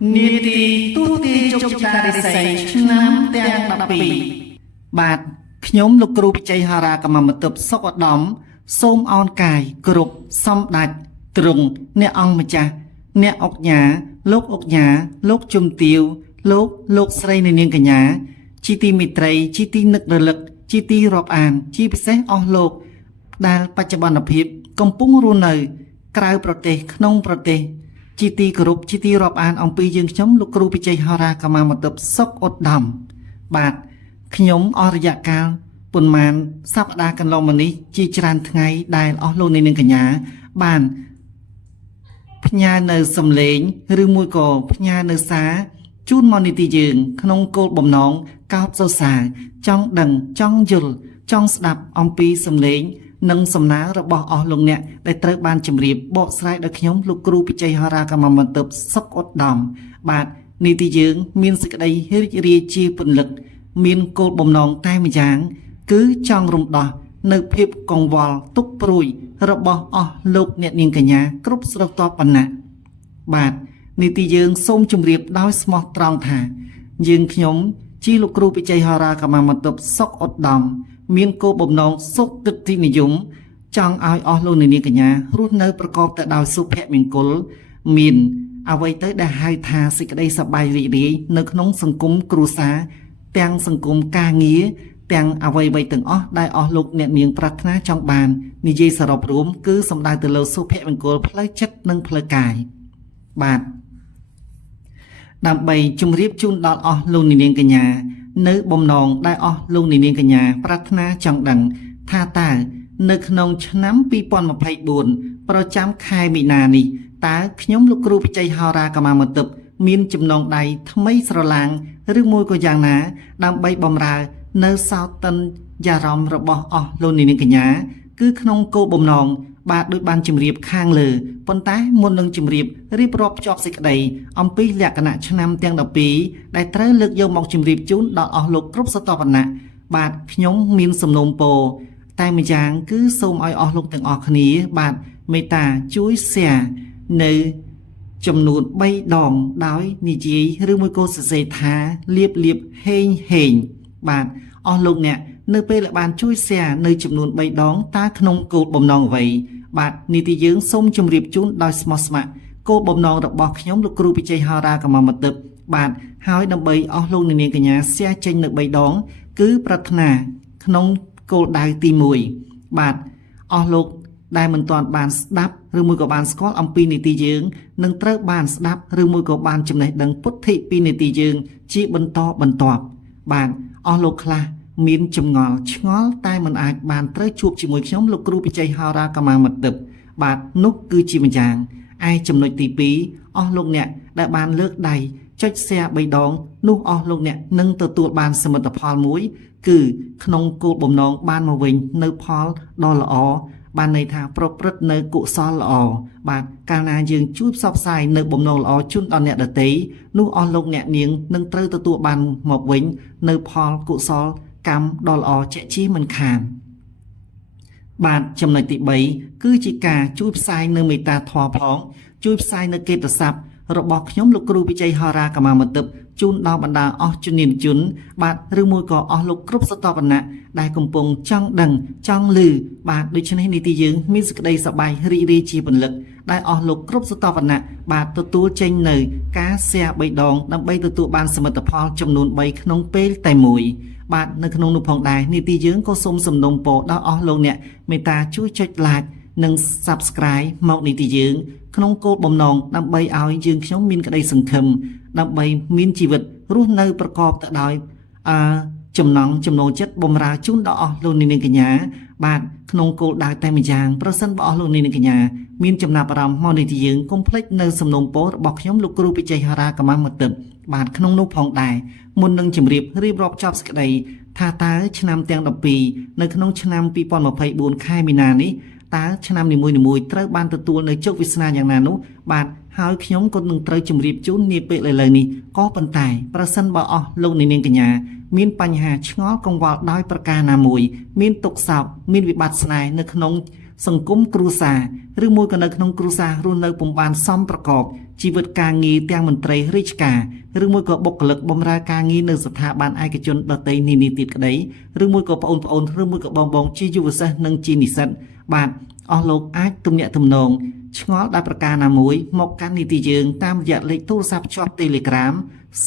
Niti tu ti chúc cha đi xây năm tiếng đập bì bạt nhóm lục group chạy hà ra cầm một tập sốc ở đóm xôm on cài group xong đạch trùng nè ông mà cha nè ốc nhà lúc chum tiêu lúc xây nên cả nhà chi ti mít tray chi ti nực lực chi ti rọp an chi bị xét on lục đaปัจจุบันอภิบកំពុងរស់នៅក្រៅប្រទេសក្នុងប្រទេសជីទីគោរពជីទីរាប់អានអំពីយើងខ្ញុំលោកគ្រូពិជ័យហោរាកម្មាមតបសុកឧត្តមបាទខ្ញុំអស់រយៈកាលប៉ុន្មានសប្តាហ៍កន្លងមកនេះជាច្រើនថ្ងៃដែលអស់លោកនាងកញ្ញាបានផ្ញើនៅសំឡេងឬមួយក៏ផ្ញើនៅសារជូនមកនីតិយើងក្នុងគោលបំណងកោតសរសើរចង់ដឹងចង់យល់ចង់ស្ដាប់អំពីសំឡេងនិងសំណើរបស់អស់លោកអ្នកដែលត្រូវបានជម្រាបបកស្រាយដោយខ្ញុំលោកគ្រូពិជ័យហោរាកម្មាមតបសុកឧត្តមបាទនីតិយើងមានសេចក្តីរីករាយជាពន្លឹកមានគោលបំណងតែម្យ៉ាងគឺចង់រំដោះនៅភាពកង្វល់ទុក្ខព្រួយរបស់អស់លោកអ្នកនាងកញ្ញាគ្រប់ស្រទាប់វណ្ណៈបាទនីតិយើងសូមជម្រាបដោយស្មោះត្រង់ថាយើងខ្ញុំជាលោកគ្រូពិជ័យហោរាកម្មាមតបសុកឧត្តមមានគោលបំណងសុខទឹកទីនិយមចង់ឲ្យអស់លោកនាងកញ្ញារស់នៅប្រកបទៅដោយសុភមង្គលមានអ្វីទៅដែលហៅថាសេចក្តីសប្បាយរីករាយនៅក្នុងសង្គមគ្រួសារទាំងសង្គមការងារទាំងអ្វីៗទាំងអស់ដែលអស់លោកអ្នកនាងប្រាថ្នាចង់បាននិយាយសរុបរួមគឺសំដៅទៅលើសុភមង្គលផ្លូវចិត្តនិងផ្លូវកាយបាទដើម្បីជម្រាបជូនដល់អស់លោកនាងកញ្ញានៅបំណងដែលអស់លោកនាងកញ្ញាប្រាថ្នាចង់ដឹងថាតើនៅក្នុងឆ្នាំ2024ប្រចាំខែមីនានេះតើខ្ញុំលោកគ្រូពិជ័យហោរាកម្មាមតបមានចំណងដៃថ្មីស្រឡាងឬមួយក៏យ៉ាងណាដើម្បីបម្រើនៅសោតិនយារម្មណ៍របស់អស់លោកនាងកញ្ញាគឺក្នុងគោលបំណងបាទដូចបានជម្រាបខាងលើប៉ុន្តែមុននឹងជម្រាបរៀបរាប់ភ្ជាប់សេចក្តីអំពីលក្ខណៈឆ្នាំទាំង12ដែលត្រូវលើកយកមកជម្រាបជូនដល់អស់លោកគ្រប់ស្រទាប់វណ្ណៈបាទខ្ញុំមានសំណូមពរតែម្យ៉ាងគឺសូមឲ្យអស់លោកទាំងអស់គ្នាបាទមេត្តាជួយ share នៅចំនួន3ដងដោយនិយាយឬមួយក៏សរសេរថាលៀបហេងបាទអស់លោកអ្នកនៅពេលដែលបានជួយ share នៅចំនួន3ដងតើក្នុងគោលបំណងអ្វីបាទនីតិយើងសូមជម្រាបជូនដោយស្មោះស្ម័គ្រគោលបំណងរបស់ខ្ញុំលោកគ្រូពិជ័យហោរាកម្មាមតបបាទហើយដើម្បីអស់លោកនាងកញ្ញា share ចេញនៅ3ដងគឺប្រាថ្នាក្នុងគោលដៅទី1បាទអស់លោកដែលមិនទាន់បានស្ដាប់ឬមួយក៏បានស្គាល់អំពីនីតិយើងនឹងត្រូវបានស្ដាប់ឬមួយក៏បានចំណេះដឹងពុទ្ធិពីនីតិយើងជាបន្តបន្ទាប់បាទអស់លោកខ្លះមានចម្ងល់ឆ្ងល់តែមិនអាចបានត្រូវជួបជាមួយខ្ញុំលោកគ្រូពិជ័យហោរាកម្មាមតបបាទនោះគឺជាម្យ៉ាងឯចំណុចទី2អស់លោកអ្នកដែលបានលើកដៃចុច share 3ដងនោះអស់លោកអ្នកនឹងទទួលបានសមិទ្ធផលមួយគឺក្នុងគោលបំណងបានមកវិញនៅផលដ៏ល្អបានន័យថាប្រព្រឹត្តនៅកុសលល្អបាទកាលណាយើងជួយផ្សព្វផ្សាយនៅបំណងល្អជូនដល់អ្នកដទៃនោះអស់លោកអ្នកនាងនឹងត្រូវទទួលបានមកវិញនៅផលកុសលកម្មដ៏ល្អជាក់ជាមិនខានបាទចំណុចទី3គឺជាការជួយផ្សាយនៅមេត្តាធម៌ផងជួយផ្សាយនៅកិត្តិស័ព្ទរបស់ខ្ញុំលោកគ្រូពិជ័យហោរាកម្មាមតបជូនដល់បណ្ដាអស់ជំនាញជនបាទឬមួយក៏អស់លោកគ្រប់ស្រទាប់វណ្ណៈដែលកំពុងចង់ដឹងចង់ឮបាទដូច្នេះនីតិយើងមានសេចក្តីសប្បាយរីករាយជាពន្លឹកដែលអស់លោកគ្រប់ស្រទាប់វណ្ណៈបាទទទួលចេញនៅការ share 3ដងដើម្បីទទួលបានសមិទ្ធផលចំនួន3ក្នុងពេលតែមួយបាទនៅក្នុងនោះផងដែរនីតិយើងក៏សូមសំណូមពរដល់អស់លោកអ្នកមេត្តាជួយចុច like និង subscribe មកនីតិយើងក្នុងគោលបំណងដើម្បីឲ្យយើងខ្ញុំមានក្តីសង្ឃឹមដើម្បីមានជីវិតរស់នៅប្រកបទៅដោយចំណងចំណូលចិត្តបំរើជូនដល់អស់លោកនាងកញ្ញាបាទក្នុងគោលដៅតែម្យ៉ាងប្រសិនបើអស់លោកនាងកញ្ញាមានចំណាប់អារម្មណ៍មកនីតិយើងកុំភ្លេចនៅសំណូមពររបស់ខ្ញុំលោកគ្រូពិជ័យហោរាកម្មាមតបបាទក្នុងនោះផងដែរមុននឹងជម្រាបរៀបរាប់ចប់សេចក្តីថាតើឆ្នាំទាំង12នៅក្នុងឆ្នាំ2024ខែមីនានេះតើឆ្នាំនីមួយៗត្រូវបានទទួលនៅជោគវាសនាយ៉ាងណានោះបាទហើយខ្ញុំក៏នឹងត្រូវជម្រាបជូននាពេលឥឡូវនេះក៏ប៉ុន្តែប្រសិនបើអស់លោកនាងកញ្ញាមានបញ្ហាឆ្ងល់កង្វល់ដោយប្រការណាមួយមានទុក្ខសោកមានវិបត្តិស្នេហ៍នៅក្នុង សង្គមគ្រួសារឬមួយក៏នៅក្នុងគ្រួសាររស់នៅពុំបានសមប្រកបជីវិតការងារទាំងមន្ត្រីរាជការឬមួយក៏បុគ្គលិកបម្រើការងារនៅស្ថាប័នឯកជនដទៃនានាទៀតក្តីឬមួយក៏បងប្អូនឬមួយក៏បងជាយុវសិស្សនិងជានិស្សិតបាទអស់លោកអាចទំនាក់ទំនងឆ្ងល់ដោយប្រការណាមួយមកកាន់នីតិយើងតាមរយៈលេខទូរស័ព្ទជាប់ Telegram 012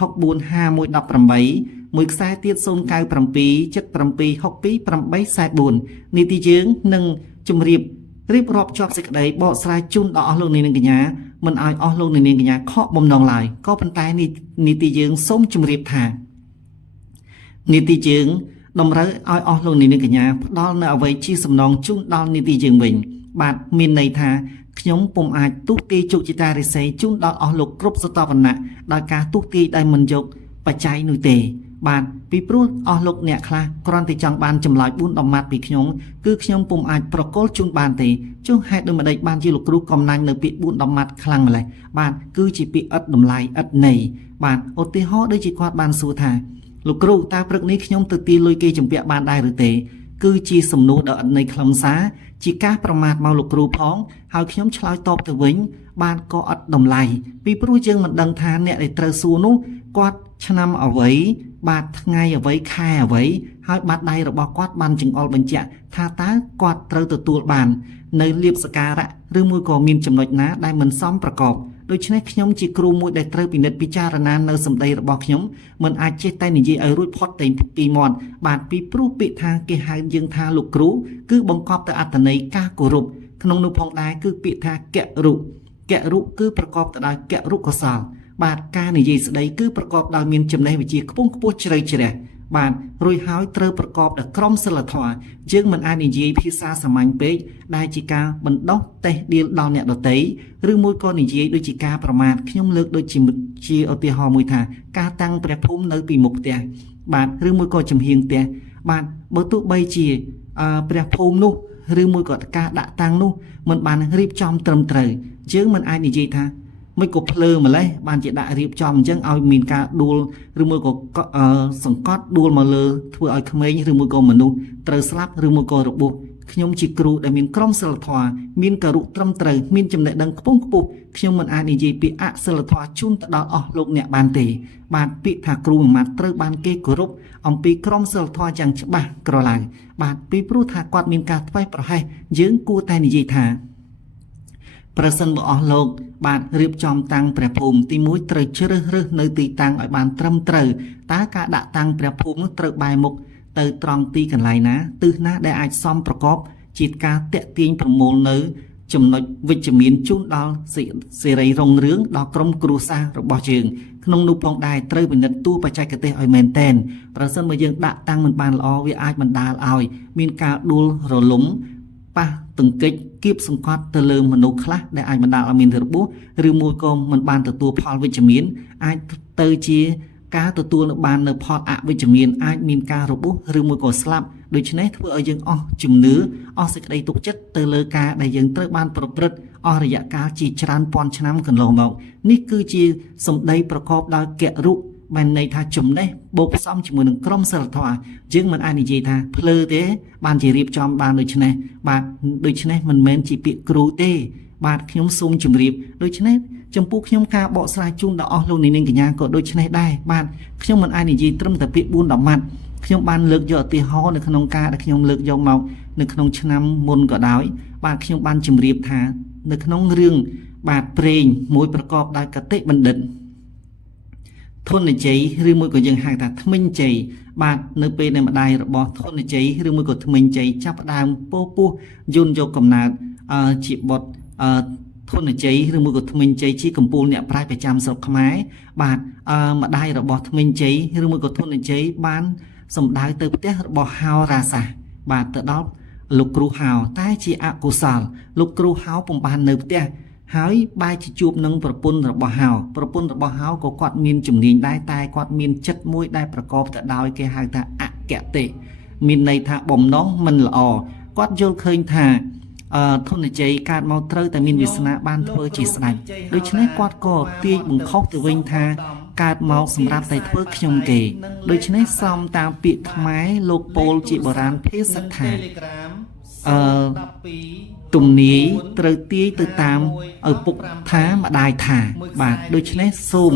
645118មួយខ្សែទៀត097 7762 8244នីតិយើងនឹងជម្រាបរៀបរាប់ជាប់សេចក្តីបកស្រាយជូនដល់អស់លោកនាងកញ្ញាមិនឲ្យអស់លោកនាងកញ្ញាខកបំណងឡើយក៏ប៉ុន្តែនីតិយើងសូមជម្រាបថានីតិយើងតម្រូវឲ្យអស់លោកនាងកញ្ញាផ្ដល់នៅអ្វីជាសំណងជូនដល់នីតិយើងវិញបាទមានន័យថាខ្ញុំពុំអាចទូទាយជោគជតារិស័យជូនដល់អស់លោកគ្រប់សតវណ្ណៈដោយការទូទាយដែលមិនយកបច្ច័យនោះទេបាទពីព្រោះអស់លោកអ្នកខ្លះគ្រាន់តែចង់បានចម្លើយ4ដំណាត់ពីខ្ញុំគឺខ្ញុំពុំអាចប្រកល់ជូនបានទេចុះហេតុដូចម្តេចបានជាលោកគ្រូកំណាញ់នៅពាក្យ4ដំណាត់ខ្លាំងម្ល៉េះបាទគឺជាពាក្យឥតតម្លៃឥតន័យបាទឧទាហរណ៍ដូចជាគាត់បានសួរថាលោកគ្រូតើព្រឹកនេះខ្ញុំទៅទាយលុយគេចម្ពាក់បានដែរឬទេគឺជាសំណួរដ៏ឥតន័យខ្លឹមសារជាការប្រមាថមកលោកគ្រូផងហើយខ្ញុំឆ្លើយតបទៅវិញបានក៏ឥតតម្លៃពីព្រោះយើងមិនដឹងថាអ្នកដែលត្រូវសួរនោះគាត់ឆ្នាំអ្វីបាទថ្ងៃអ្វីខែអ្វីហើយបាត់ដៃរបស់គាត់បានចង្អុលបញ្ជាក់ថាតើគាត់ត្រូវទទួលបាននៅលៀបសការៈឬមួយក៏មានចំណុចណាដែលមិនសមប្រកបដូច្នេះខ្ញុំជាគ្រូមួយដែលត្រូវពិនិត្យពិចារណានៅសម្ដីរបស់ខ្ញុំមិនអាចចេះតែនិយាយឲ្យរួចផុតតែពីមាត់បាទពីព្រោះពាក្យថាគេហៅយើងថាលោកគ្រូគឺបង្កប់ទៅអត្ថន័យការគោរពក្នុងនោះផងដែរគឺពាក្យថាករុគឺប្រកបទៅដោយករុកុសលបាទការនិយាយស្ដីគឺប្រកបដោយមានចំណេះវិជ្ជាខ្ពង់ខ្ពស់ជ្រៅជ្រះបាទរួចហើយត្រូវប្រកបដោយក្រមសីលធម៌យើងមិនអាចនិយាយភាសាសាមញ្ញពេកដែលជាការបណ្ដោះតេះដៀលដល់អ្នកដទៃឬមួយក៏និយាយដូចជាការប្រមាថខ្ញុំលើកដូចជាឧទាហរណ៍មួយថាការតាំងព្រះភូមិនៅពីមុខផ្ទះបាទឬមួយក៏ចំហៀងផ្ទះបាទបើទោះបីជាព្រះភូមិនោះឬមួយក៏ការដាក់តាំងនោះមិនបានរៀបចំត្រឹមត្រូវយើងមិនអាចនិយាយថាមិនក៏ភ្លើម្លេះបានជាដាក់រៀបចំអញ្ចឹងឲ្យមានការដួលឬមួយក៏សង្កត់ដួលមកលើធ្វើឲ្យក្មេងឬមួយក៏មនុស្សត្រូវស្លាប់ឬមួយក៏របួសខ្ញុំជាគ្រូដែលមានក្រមសីលធម៌មានគរុត្រឹមត្រូវមានចំណេះដឹងខ្ពង់ខ្ពស់ខ្ញុំមិនអាចនិយាយពាក្យអសិលធម៌ជូនទៅដល់អស់លោកអ្នកបានទេបាទពាក្យថាគ្រូមួយម៉ាត់ត្រូវបានគេគោរពអំពីក្រមសីលធម៌យ៉ាងច្បាស់ក្រឡៅបាទពីព្រោះថាគាត់មានការធ្វេសប្រហែសយើងគួរតែនិយាយថាប្រសិនបើអស់លោកបាទរៀបចំតាំងព្រះភូមិទី1ត្រូវជ្រើសរើសនៅទីតាំងឲ្យបានត្រឹមត្រូវតើការដាក់តាំងព្រះភូមិនោះត្រូវបែរមុខទៅត្រង់ទីកន្លែងណាទិសណាដែលអាចសមប្រកបជាការតាក់ទាញប្រមូលនៅចំណុចវិជ្ជមានជូនដល់សេរីរុងរឿងដល់ក្រុមគ្រួសាររបស់យើងក្នុងនោះផងដែរត្រូវពិនិត្យទូបច្ចេកទេសឲ្យមែនតែនប្រសិនបើយើងដាក់តាំងមិនបានល្អវាអាចបណ្ដាលឲ្យមានការដួលរលំប៉ះទង្គិចគៀបសង្កត់ទៅលើមនុស្សខ្លះដែលអាចបណ្ដាលឲ្យមានរបួសឬមួយក៏មិនបានទទួលផលវិជ្ជមានអាចទៅជាការទទួលបាននៅផលអវិជ្ជមានអាចមានការរបួសឬមួយក៏ស្លាប់ដូច្នេះធ្វើឲ្យយើងអស់ជំនឿអស់សេចក្តីទុកចិត្តទៅលើការដែលយើងត្រូវបានប្រព្រឹត្តអស់រយៈកាលជាច្រើនពាន់ឆ្នាំកន្លងមកនេះគឺជាសម្ដីប្រកបដោយករុបានន័យថាចំណេះបូកផ្សំជាមួយនឹងក្រមសីលធម៌យើងមិនអាចនិយាយថាភ្លើទេបានជារៀបចំបានដូច្នេះបាទដូច្នេះមិនមែនជាពាក្យគ្រូទេបាទខ្ញុំសូមជម្រាបដូច្នេះចំពោះខ្ញុំការបកស្រាយជូនដល់អស់លោកនាងកញ្ញាក៏ដូច្នេះដែរបាទខ្ញុំមិនអាចនិយាយត្រឹមតែពាក្យ4 10ម៉ាត់ខ្ញុំបានលើកយកឧទាហរណ៍នៅក្នុងការដែលខ្ញុំលើកយកមកនៅក្នុងឆ្នាំមុនក៏ដោយបាទខ្ញុំបានជម្រាបថានៅក្នុងរឿងបាទព្រេងមួយប្រកបដោយកតិបណ្ឌិតធនជ័យឬមួយក៏យើងហៅថាធ្មេញជ័យបាទនៅពេលដែលម្ដាយរបស់ធនជ័យឬមួយក៏ធ្មេញជ័យចាប់ផ្ដើមពោះយន្តយកកំណើតជាបុត្រធនជ័យឬមួយក៏ធ្មេញជ័យជាកំពូលអ្នកប្រាជ្ញប្រចាំស្រុកខ្មែរបាទម្ដាយរបស់ធ្មេញជ័យឬមួយក៏ធនជ័យបានសម្ដៅទៅផ្ទះរបស់ហោរាសាស្ត្របាទទៅដល់លោកគ្រូហោតែជាអកុសលលោកគ្រូហោពុំបាននៅផ្ទះហើយបែរជាជួបនឹងប្រពន្ធរបស់ហោក៏គាត់មានជំនាញដែរតែគាត់មានចិត្តមួយដែលប្រកបទៅដោយគេហៅថាអកតិមានន័យថាបំណងមិនល្អគាត់យល់ឃើញថាធនជ័យកើតមកត្រូវតែមានវាសនាបានធ្វើជាស្ដេចដូច្នេះគាត់ក៏ទាញបង្ខុសទៅវិញថាកើតមកសម្រាប់តែធ្វើខ្ញុំទេដូច្នេះសំតាមពាក្យខ្មែរលោកពោលជាបុរាណភាសាថា ទំនាយត្រូវទាយទៅតាមឪពុកថាម្ដាយថាបាទដូច្នេះសូម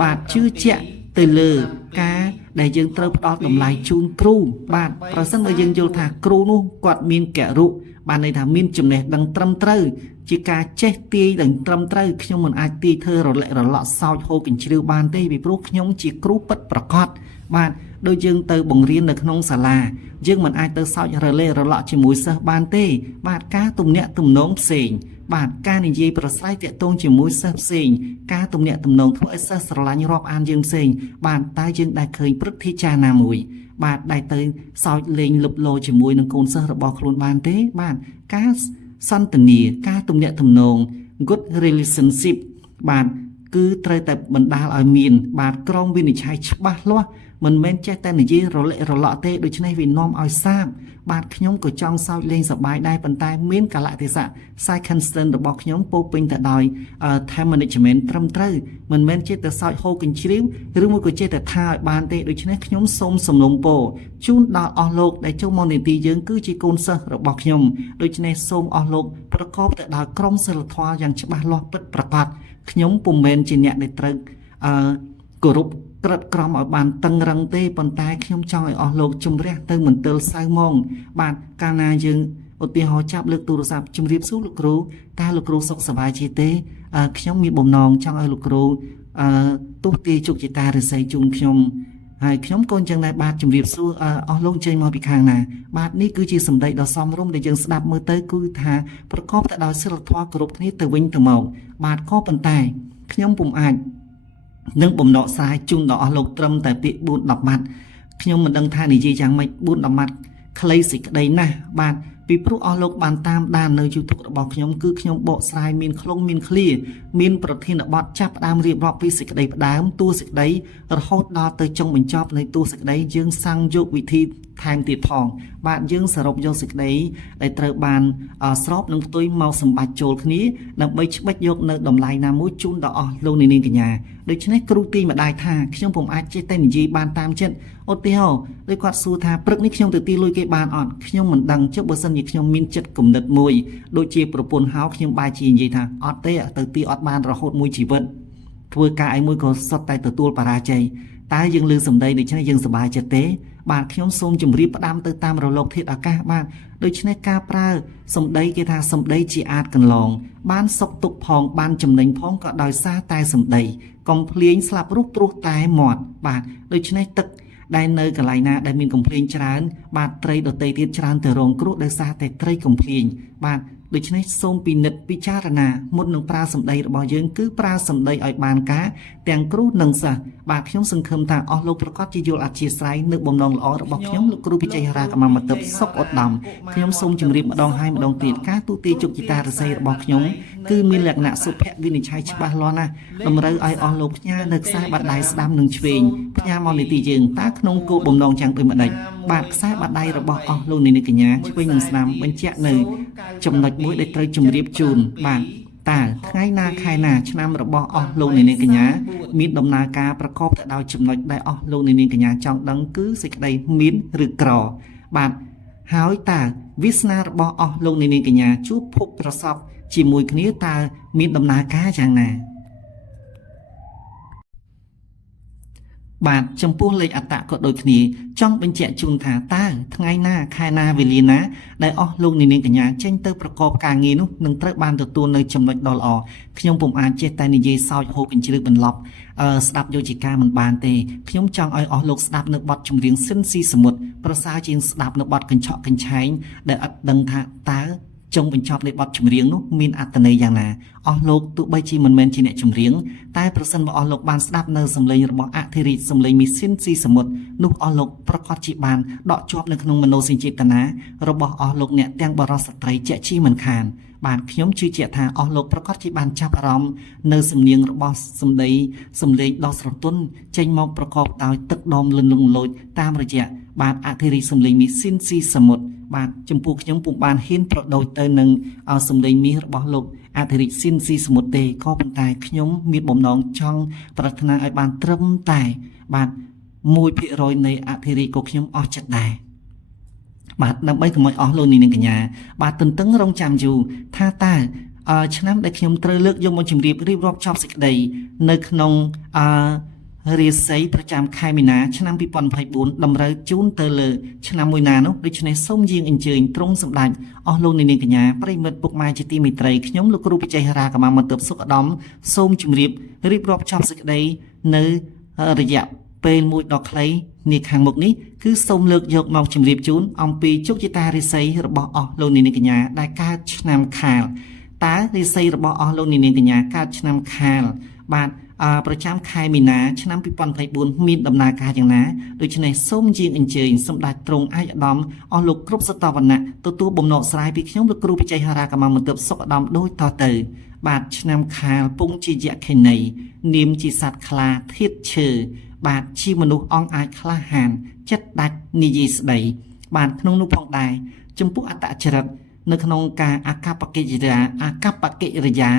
បាទជឿជាក់ទៅលើការដែលយើងត្រូវផ្ដល់តម្លៃជូនគ្រូបាទប្រសិនបើយើងយល់ថាគ្រូនោះគាត់មានគរុបានន័យថាមានចំណេះដឹងត្រឹមត្រូវជាការចេះទាយដឹងត្រឹមត្រូវខ្ញុំមិនអាចទាយធ្វើរលាក់រលក់សោចហូរកញ្ជ្រៀវបានទេពីព្រោះខ្ញុំជាគ្រូពិតប្រាកដបាទដូចយើងទៅបង្រៀននៅក្នុងសាលាយើងមិនអាចទៅសោចរលាក់រលក់ជាមួយសិស្សបានទេបាទការទំនាក់ទំនងផ្សេងបាទការនិយាយប្រស្រ័យតាក់ទងជាមួយសិស្សផ្សេងការទំនាក់ទំនងធ្វើឲ្យសិស្សស្រឡាញ់រាប់អានយើងផ្សេងបាទតែយើងដែលឃើញព្រឹទ្ធាចារ្យណាមួយបាទដែលទៅសើចលេងលុបលោជាមួយនឹងកូនសិស្សរបស់ខ្លួនបានទេបាទការសន្ទនាការទំនាក់ទំនង good relationship បាទគឺត្រូវតែបណ្ដាលឲ្យមានបាទក្រមវិនិច្ឆ័យច្បាស់លាស់មិនមែនចេះតែនិយាយរលាក់រលក់ទេដូច្នេះវានាំឲ្យសាបបាទខ្ញុំក៏ចង់សើចលេងសប្បាយដែរប៉ុន្តែមានកាលៈទេសៈ circumstance របស់ខ្ញុំពោពេញទៅដោយ time management ត្រឹមត្រូវមិនមែនចេះតែសើចហូរកញ្ជ្រៀវឬមួយក៏ចេះតែថាឲ្យបានទេដូច្នេះខ្ញុំសូមសំណូមពរជូនដល់អស់លោកដែលចូលមកនីតិយើងគឺជាកូនសិស្សរបស់ខ្ញុំដូច្នេះសូមអស់លោកប្រកបទៅដោយក្រមសីលធម៌យ៉ាងច្បាស់លាស់ពិតប្រាកដខ្ញុំពុំមែនជាអ្នកដែលត្រូវគោរពក្រិតក្រមឲ្យបានតឹងរឹងទេប៉ុន្តែខ្ញុំចង់ឲ្យអស់លោកជំរះទៅមន្ទិលសៅម៉ងបាទកាលណាយើងឧទាហរណ៍ចាប់លើកទូរស័ព្ទជំរាបសួរលោកគ្រូតើលោកគ្រូសុខសប្បាយជាទេខ្ញុំមានបំណងចង់ឲ្យលោកគ្រូទស្សទាយជោគជតារិស័យជូនខ្ញុំហើយខ្ញុំក៏អញ្ចឹងដែរបាទជំរាបសួរអស់លោកចេញមកពីខាងណាបាទនេះគឺជាសម្ដីដ៏សមរម្យដែលយើងស្ដាប់មើលទៅគឺថាប្រកបទៅដោយសីលធម៌គោរពគ្នាទៅវិញទៅមកបាទក៏ប៉ុន្តែខ្ញុំពុំអាចនឹងបំណកស្រាយជូនដល់អស់លោកត្រឹមតែពាក្យ4-10ម៉ាត់ខ្ញុំមិនដឹងថានិយាយយ៉ាងម៉េច4-10ម៉ាត់ខ្លីសេចក្តីណាស់បាទពីព្រោះអស់លោកបានតាមដាននៅ YouTube របស់ខ្ញុំគឺខ្ញុំបកស្រាយមានខ្លងមានឃ្លាមានប្រធានបទចាប់ផ្ដើមរៀបរាប់ពីសេចក្តីផ្ដើមតួសេចក្តីរហូតដល់ទៅចុងបញ្ចប់នៃតួសេចក្តីយើងសាំងយកវិធីថែមទៀតផងបាទយើងសរុបយកសេចក្តីដែលត្រូវបានស្របនឹងផ្ទុយមកសម្បាច់ចូលគ្នាដើម្បីច្បិចយកនៅតម្លៃណាមួយជូនដល់អស់លោកនាងកញ្ញាដូច្នេះគ្រូទីម្ដាយថាខ្ញុំពុំអាចចេះតែនិយាយបានតាមចិត្តឧទាហរណ៍ដូចគាត់សួរថាព្រឹកនេះខ្ញុំទៅទីលុយគេបានអត់ខ្ញុំមិនដឹងចុះបើសិនជាខ្ញុំមានចិត្តគំនិតមួយដូចជាប្រពន្ធហៅខ្ញុំបែរជានិយាយថាអត់ទេទៅទីអត់បានរហូតមួយជីវិតធ្វើការអីមួយក៏សុទ្ធតែទទួលបរាជ័យតើយើងលើសម្ដីដូច្នេះយើងសប្បាយចិត្តទេបាទខ្ញុំសូមជម្រាបផ្ដាំទៅតាមរលកធាតុអាកាសបាទដូច្នេះការប្រើសម្ដីគេថាសម្ដីជាអាចកន្លងបានសុខទុក្ខផងបានចំណេញផងក៏ដោយសារតែសម្ដីកុំភ្លៀងស្លាប់រស់ព្រោះតែមាត់បាទដូច្នេះទឹកដែលនៅកន្លែងណាដែលមានកំភ្លៀងច្រើនបាទត្រីដទៃទៀតច្រើនទៅរងគ្រោះដោយសារតែត្រីកំភ្លៀងបាទដូច្នេះសូមពិនិត្យពិចារណាមុននឹងប្រើសម្ដីរបស់យើងគឺប្រើសម្ដីឲ្យបានការទាំងគ្រូនិងសិស្សបាទខ្ញុំសង្ឃឹមថាអស់លោកប្រកាសជាយល់អធិស្ឋាននៅបំណងល្អរបស់ខ្ញុំលោកគ្រូវិជ័យហរាកម្មមតិសុខឧត្តមខ្ញុំសូមជម្រាបម្ដងហើយម្ដងទៀតការទូទាយជោគជតារិស័យរបស់ខ្ញុំគឺមានលក្ខណៈសុភវិនិច្ឆ័យច្បាស់លាស់ណាស់តម្រូវឲ្យអស់លោកផ្ញើនៅខ្សែបាតដៃស្ដាំនិងឆ្វេងផ្ញើមកនីតិយើងតើក្នុងគោលបំណងយ៉ាងដូចម្ដេចបាទខ្សែបាតដៃរបស់អស់លោកនាងកញ្ញាឆ្វេងនិងស្ដាំបញ្ជាក់នៅចំណុចមួយដែលត្រូវជម្រាបជូនបាទតើថ្ងៃណាខែណាឆ្នាំរបស់អស់លោកនាងកញ្ញាមានដំណើរការប្រកបទៅដោយចំណុចដែលអស់លោកនាងកញ្ញាចង់ដឹងគឺសេចក្តីមានឬក្របាទហើយតើវាសនារបស់អស់លោកនាងកញ្ញាជួបភពប្រសពជាមួយគ្នាតើមានដំណើរការយ៉ាងណាបាទចំពោះលេខអត្តក៏ដូចគ្នាចង់បញ្ជាក់ជូនថាតើថ្ងៃណាខែណាវេលាណាដែលអស់លោកនាងកញ្ញាចេញទៅប្រកបការងារនោះនឹងត្រូវបានទទួលនៅចំណុចដ៏ល្អខ្ញុំពុំអាចចេះតែនិយាយសើចហូរកញ្ជ្រៀវបន្លប់ស្ដាប់យកជាការមិនបានទេខ្ញុំចង់ឲ្យអស់លោកស្ដាប់នៅបទចម្រៀងស៊ិនស៊ីសមុទ្រប្រសើរជាងស្ដាប់នៅបទកញ្ឆក់កញ្ឆែងដែលអត់ដឹងថាតើចុងបញ្ចប់នៃបទចម្រៀងនោះមានអត្ថន័យយ៉ាងណាអស់លោកទោះបីជាមិនមែនជាអ្នកចម្រៀងតែប្រសិនបើអស់លោកបានស្ដាប់នៅសំឡេងរបស់អធិរាជសំឡេងមីស៊ីនស៊ីសមុទ្រនោះអស់លោកប្រកាសជាបានដកជាប់នៅក្នុងមនោសញ្ចេតនារបស់អស់លោកអ្នកទាំងបរិសុទ្ធស្ត្រីជាក់ជាមិនខានបាទខ្ញុំជឿជាក់ថាអស់លោកប្រកាសជាបានចាប់អារម្មណ៍នៅសំនៀងរបស់សំឡេងដ៏ស្រទន់ចេញមកប្រកបដោយទឹកដមលន្លង់លោចតាមរយៈបាទអធិរាជសំឡេងមីស៊ីនស៊ីសមុទ្របាទចំពោះខ្ញុំពុំបានហ៊ានប្រដូចទៅនឹងសម្លេងមាសរបស់លោកអធិរាជស៊ីនស៊ីសមុទ្រទេក៏ប៉ុន្តែខ្ញុំមានបំណងចង់ប្រាថ្នាឲ្យបានត្រឹមតែបាទ 1% នៃអធិរាជក៏ខ្ញុំអស់ចិត្តដែរ បាទដើម្បីកុំឲ្យអស់លោកនាងកញ្ញាបាទទន្ទឹងរង់ចាំយូរថាតើឆ្នាំដែលខ្ញុំត្រូវលើកយកមកជម្រាបរៀបរាប់ចប់សេចក្តីនៅក្នុងរាសីប្រចាំខែមីនាឆ្នាំ2024តម្រូវជូនទៅលើឆ្នាំមួយណានោះដូច្នេះសូមយាងអញ្ជើញទ្រង់សម្ដេចអស់លោកនាងកញ្ញាប្រិមិត្តពុកម៉ែជាទីមេត្រីខ្ញុំលោកគ្រូបច្ចេកហារាកម្មាមន្ទិបសុខឧត្តមសូមជម្រាបរៀបរាប់ចប់សេចក្តីនៅរយៈពេលមួយដ៏ខ្លីនាខាងមុខនេះគឺសូមលើកយកមកជម្រាបជូនអំពីជោគជតារាសីរបស់អស់លោកនាងកញ្ញាដែលកើតឆ្នាំខាលតើរាសីរបស់អស់លោកនាងកញ្ញាកើតឆ្នាំខាលបាទប្រចាំខែមីនាឆ្នាំ2024មានដំណើរការយ៉ាងណាដូច្នេះសូមយាងអញ្ជើញសម្ដេចទ្រង់ឯកឧត្តមអស់លោកគ្រប់សតវណ្ណៈទទួលបំណងស្រាយពីខ្ញុំលោកគ្រូបច្ចេកហារាកម្មាមន្ទិបសុខឧត្តមដូចតទៅបាទឆ្នាំខាលពងជាយក្ខិនីនាមជាសត្វខ្លាធាតឈើបាទជាមនុស្សអង្គអាចក្លាហានចិត្តដាច់និយាយស្ដីបាទក្នុងនោះផងដែរចំពោះអត្តចរិតនៅក្នុងការអកប្បកិរិយា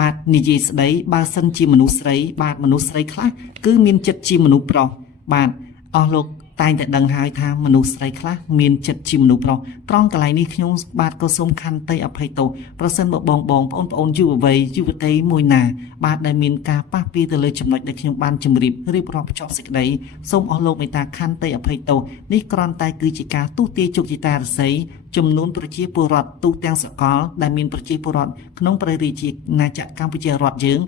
បាទនិយាយស្ដីបើសិនជាមនុស្សស្រីបាទមនុស្សស្រីខ្លះគឺមានចិត្តជាមនុស្សប្រុសបាទអស់លោកតែងតែដឹងហើយថាមនុស្សស្រីខ្លះមានចិត្តជាមនុស្សប្រុសត្រង់កន្លែងនេះខ្ញុំបាទក៏សូមខន្តីអភ័យទោសប្រសិនបើបងប្អូនយុវវ័យយុវតីមួយណាបាទដែលមានការប៉ះពាល់ទៅលើចំណុចដែលខ្ញុំបានជម្រាបរៀបរាប់ចប់សេចក្តីសូមអស់លោកមេត្តាខន្តីអភ័យទោសនេះគ្រាន់តែគឺជាការទូទាយជោគជតារាសីចំនួនប្រជាពលរដ្ឋទូទាំងសកលដែលមានប្រជាពលរដ្ឋក្នុងព្រះរាជាណាចក្រកម្ពុជារដ្ឋយើង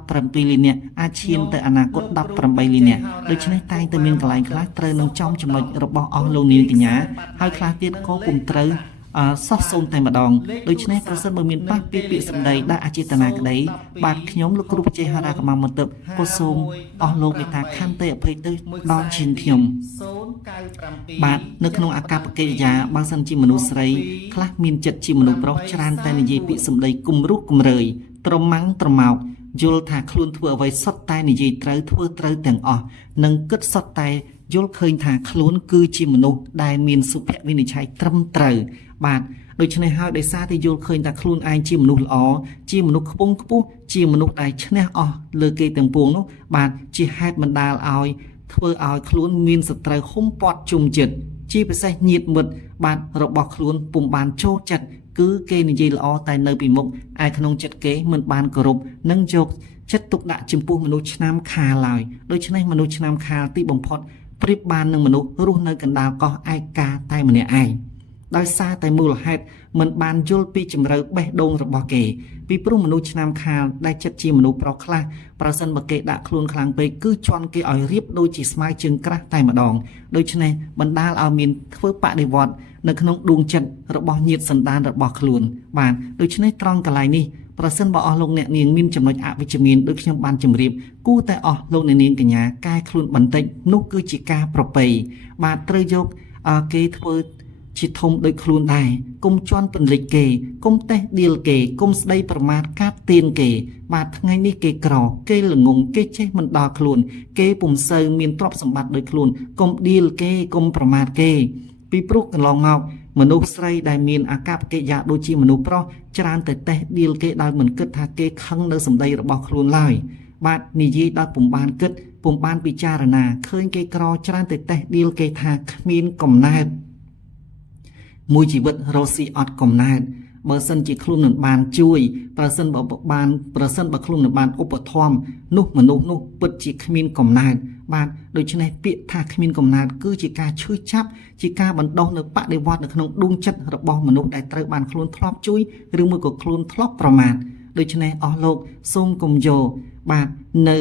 17លាននាក់អាចឈានទៅអនាគត18លាននាក់ដូច្នេះតែងតែមានកន្លែងខ្លះត្រូវនឹងចំចំណុចរបស់អស់លោកនាងកញ្ញាហើយខ្លះទៀតក៏ពុំត្រូវសោះសូនតែម្ដងដូច្នេះប្រសិនបើមានប៉ះពាល់ពាក្យសម្ដីដែលអចេតនាក្តីបាទខ្ញុំលោកគ្រូបច្ចេកហារាកម្មាមន្ទិបក៏សូមអស់លោកមេត្តាខន្តីអភ័យទោសដល់ជាងខ្ញុំបាទនៅក្នុងអកប្បកិរិយាបើសិនជាមនុស្សស្រីខ្លះមានចិត្តជាមនុស្សប្រុសច្រើនតែនិយាយពាក្យសម្ដីគំរោះគំរើយត្រម៉ាំងត្រមោកយល់ថាខ្លួនធ្វើអ្វីសុទ្ធតែនិយាយត្រូវធ្វើត្រូវទាំងអស់និងគិតសុទ្ធតែយល់ឃើញថាខ្លួនគឺជាមនុស្សដែលមានសុភវិនិច្ឆ័យត្រឹមត្រូវបាទដូច្នេះហើយដោយសារតែយល់ឃើញថាខ្លួនឯងជាមនុស្សល្អជាមនុស្សខ្ពង់ខ្ពស់ជាមនុស្សដែលឈ្នះអស់លើគេទាំងពួងនោះបាទជាហេតុបណ្ដាលឲ្យធ្វើឲ្យខ្លួនមានសត្រូវហ៊ុំព័ទ្ធជុំចិត្តជាពិសេសញាតិមិត្តបាទរបស់ខ្លួនពុំបានចូលចិត្តគឺគេនិយាយល្អតែនៅពីមុខឯក្នុងចិត្តគេមិនបានគោរពនិងយកចិត្តទុកដាក់ចំពោះមនុស្សឆ្នាំខាលឡើយដូច្នេះមនុស្សឆ្នាំខាលទីបំផុតប្រៀបបាននឹងមនុស្សរស់នៅកណ្ដាលកោះឯកាតែម្នាក់ឯងដោយសារតែមូលហេតុមិនបានយល់ពីជំរឿបេះដូងរបស់គេពីព្រោះមនុស្សឆ្នាំខាលដែលចិត្តជាមនុស្សប្រុសខ្លះប្រសិនបើគេដាក់ខ្លួនខ្លាំងពេកគឺជន់គេឲ្យរៀបដូចជាស្មៅជើងក្រាស់តែម្ដងដូច្នេះបណ្ដាលឲ្យមានធ្វើបដិវត្តនៅក្នុងដួងចិត្តរបស់ញាតិសន្តានរបស់ខ្លួនបាទដូច្នេះត្រង់កន្លែងនេះប្រសិនបើអស់លោកអ្នកនាងមានចំណុចអវិជ្ជមានដូចខ្ញុំបានជម្រាបគួរតែអស់លោកអ្នកនាងកញ្ញាកែខ្លួនបន្តិចនោះគឺជាការប្រពៃបាទត្រូវយកគេធ្វើជាធំដូចខ្លួនដែរគុំជន់ពន្លិចគេគុំតេះដៀលគេគុំស្ដីប្រមាថកាត់ទៀនគេបាទថ្ងៃនេះគេក្រគេល្ងងគេចេះមិនដល់ខ្លួនគេពុំសូវមានទ្រព្យសម្បត្តិដូចខ្លួនកុំដៀលគេគុំប្រមាថគេពីព្រោះកន្លងមកមនុស្សស្រីដែលមានអាកប្បកិរិយាដូចជាមនុស្សប្រុសច្រើនតែតេះដៀលគេដោយមិនគិតថាគេខឹងនៅសម្ដីរបស់ខ្លួនឡើយបាទនិយាយដោយពុំបានគិតពុំបានពិចារណាឃើញគេក្រច្រើនតែតេះដៀលគេថាគ្មានកំណើតមួយជីវិតរស់ស៊ីអត់កំណើតបើសិនជាខ្លួនមិនបានជួយប្រសិនបើខ្លួនមិនបានឧបត្ថម្ភនោះមនុស្សនោះពិតជាគ្មានកំណើតបាទដូច្នេះពាក្យថាគ្មានកំណើតគឺជាការឈឺចាប់ជាការបណ្ដុះនៅបដិវត្តនៅក្នុងដួងចិត្តរបស់មនុស្សដែលត្រូវបានខ្លួនធ្លាប់ជួយឬមួយក៏ខ្លួនធ្លាប់ប្រមាថដូច្នេះអស់លោកសូមកុំយកបាទនៅ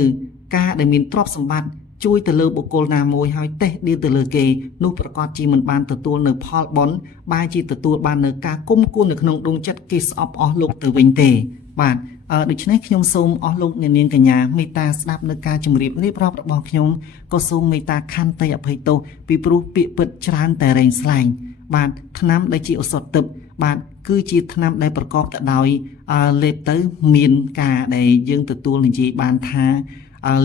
ការដែលមានទ្រព្យសម្បត្តិជួយទៅលើបុគ្គលណាមួយហើយតេះដៀលទៅលើគេនោះប្រកាសជាមិនបានទទួលនៅផលបុណ្យបែរជាទទួលបាននៅការគុំគួននៅក្នុងដួងចិត្តគេស្អប់អស់លោកទៅវិញទេបាទដូច្នេះខ្ញុំសូមអស់លោកអ្នកនាងកញ្ញាមេត្តាស្ដាប់នៅការជម្រាបរៀបរាប់របស់ខ្ញុំក៏សូមមេត្តាខន្តីអភ័យទោសពីព្រោះពាក្យពិតច្រើនតែរែងស្លែងបាទថ្នាំដែលជាឱសថទឹកបាទគឺជាថ្នាំដែលប្រកបទៅដោយលេបទៅមានការដែលយើងទទួលនិយាយបានថា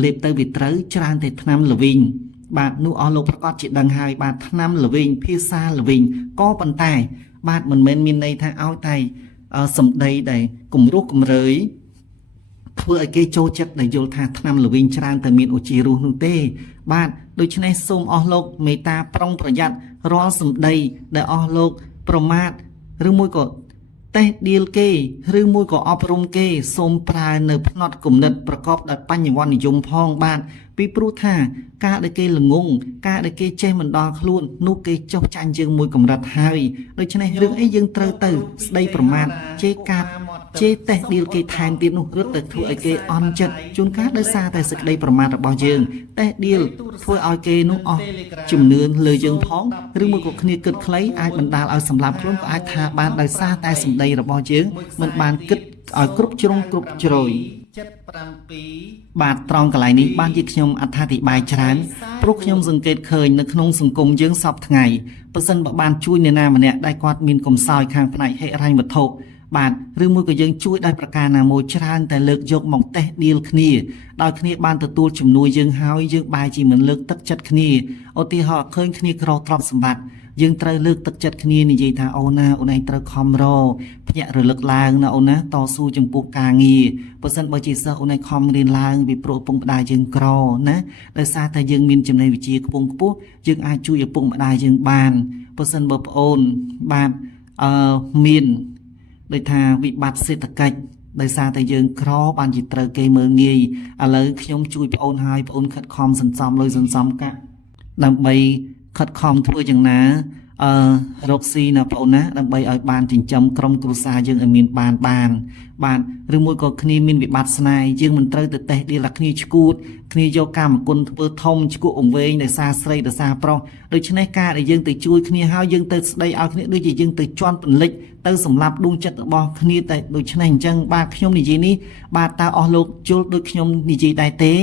លេបទៅវាត្រូវច្រើនតែថ្នាំល្វីងបាទនោះអស់លោកប្រកាសជាដឹងហើយបាទថ្នាំល្វីងភាសាល្វីងក៏ប៉ុន្តែបាទមិនមែនមានន័យថាឲ្យតែសម្ដីដែលគំរោះគំរើយ ធ្វើឲ្យគេចូលចិត្តដែលយល់ថាថ្នាំល្វីងច្រើនតែមានអូជីរស់នោះទេបាទដូច្នេះសូមអស់លោកមេត្តាប្រុងប្រយ័ត្នរាល់សម្ដីដែលអស់លោកប្រមាថឬមួយក៏តេះដៀលគេឬមួយក៏អប់រំគេសូមប្រើនៅផ្នត់គំនិតប្រកបដោយបញ្ញវន្តនិយមផងបាទពីព្រោះថាការដែលគេល្ងងការដែលគេចេះមិនដល់ខ្លួននោះគេចុះចាញ់យើងមួយកម្រិតហើយដូច្នេះរឿងអីយើងត្រូវទៅស្ដីប្រមាថជេរកាត់ជេរតេះដៀលគេថែមទៀតនោះរត់ទៅធ្វើឲ្យគេអន់ចិត្តជួនកាលដោយសារតែសេចក្តីប្រមាថរបស់យើងតេះដៀលធ្វើឲ្យគេនោះអស់ជំនឿលើយើងផងឬមួយក៏គ្នាគិតខ្លីអាចបណ្ដាលឲ្យសម្លាប់ខ្លួនក៏អាចថាបានដោយសារតែសម្ដីរបស់យើងមិនបានគិតឲ្យគ្រប់ជ្រុងគ្រប់ជ្រោយបាទត្រង់កន្លែងនេះបានជាខ្ញុំអត្ថាធិប្បាយច្រើនព្រោះខ្ញុំសង្កេតឃើញនៅក្នុងសង្គមយើងសពថ្ងៃបើសិនបើបានជួយអ្នកណាម្នាក់ដែលគាត់មានកំសោយខាងផ្នែកហិរញ្ញវត្ថុបាទឬមួយក៏យើងជួយដោយប្រការណាមួយច្រើនតែលើកយកមកតេះដៀលគ្នាដោយគ្នាបានទទួលជំនួយយើងហើយយើងបែរជាមិនលើកទឹកចិត្តគ្នាឧទាហរណ៍ឃើញគ្នាក្រទ្រព្យសម្បត្តិយើងត្រូវលើកទឹកចិត្តគ្នានិយាយថាអូនណាអូនឯងត្រូវខំរភ្ញាក់រលឹកឡើងណាអូនណាតស៊ូចំពោះការងារបើសិនបើជាសិស្សអូនឯងខំរៀនឡើងពីព្រោះឪពុកម្ដាយយើងក្រណាដោយសារតែយើងមានចំណេះវិជ្ជាខ្ពង់ខ្ពស់យើងអាចជួយឪពុកម្ដាយយើងបានបើសិនបើប្អូនបាទមានដោយថាវិបត្តិសេដ្ឋកិច្ចដោយសារតែយើងក្របានជាត្រូវគេមើលងាយឥឡូវខ្ញុំជួយប្អូនហើយប្អូនខិតខំសន្សំលុយសន្សំកាក់ដើម្បីខិតខំធ្វើយ៉ាងណារកស៊ីណាប្អូនណាដើម្បីឲ្យបានចិញ្ចឹមក្រុមគ្រួសារយើងឲ្យមានបានបាទឬមួយក៏គ្នាមានវិបត្តិស្នេហ៍យើងមិនត្រូវទៅតេះដៀលគ្នាឈួតគ្នាយកកម្មគុណធ្វើធំឈ្គក់អង្វែងដោយសារស្រីដោយសារប្រុសដូច្នេះការដែលយើងទៅជួយគ្នាហើយយើងទៅស្ដីឲ្យគ្នាដូចជាយើងទៅជន់ពន្លិចទៅសម្លាប់ដួងចិត្តរបស់គ្នាតែដូច្នេះអញ្ចឹងបាទខ្ញុំនិយាយនេះបាទតើអស់លោកយល់ដូចខ្ញុំនិយាយដែរទេ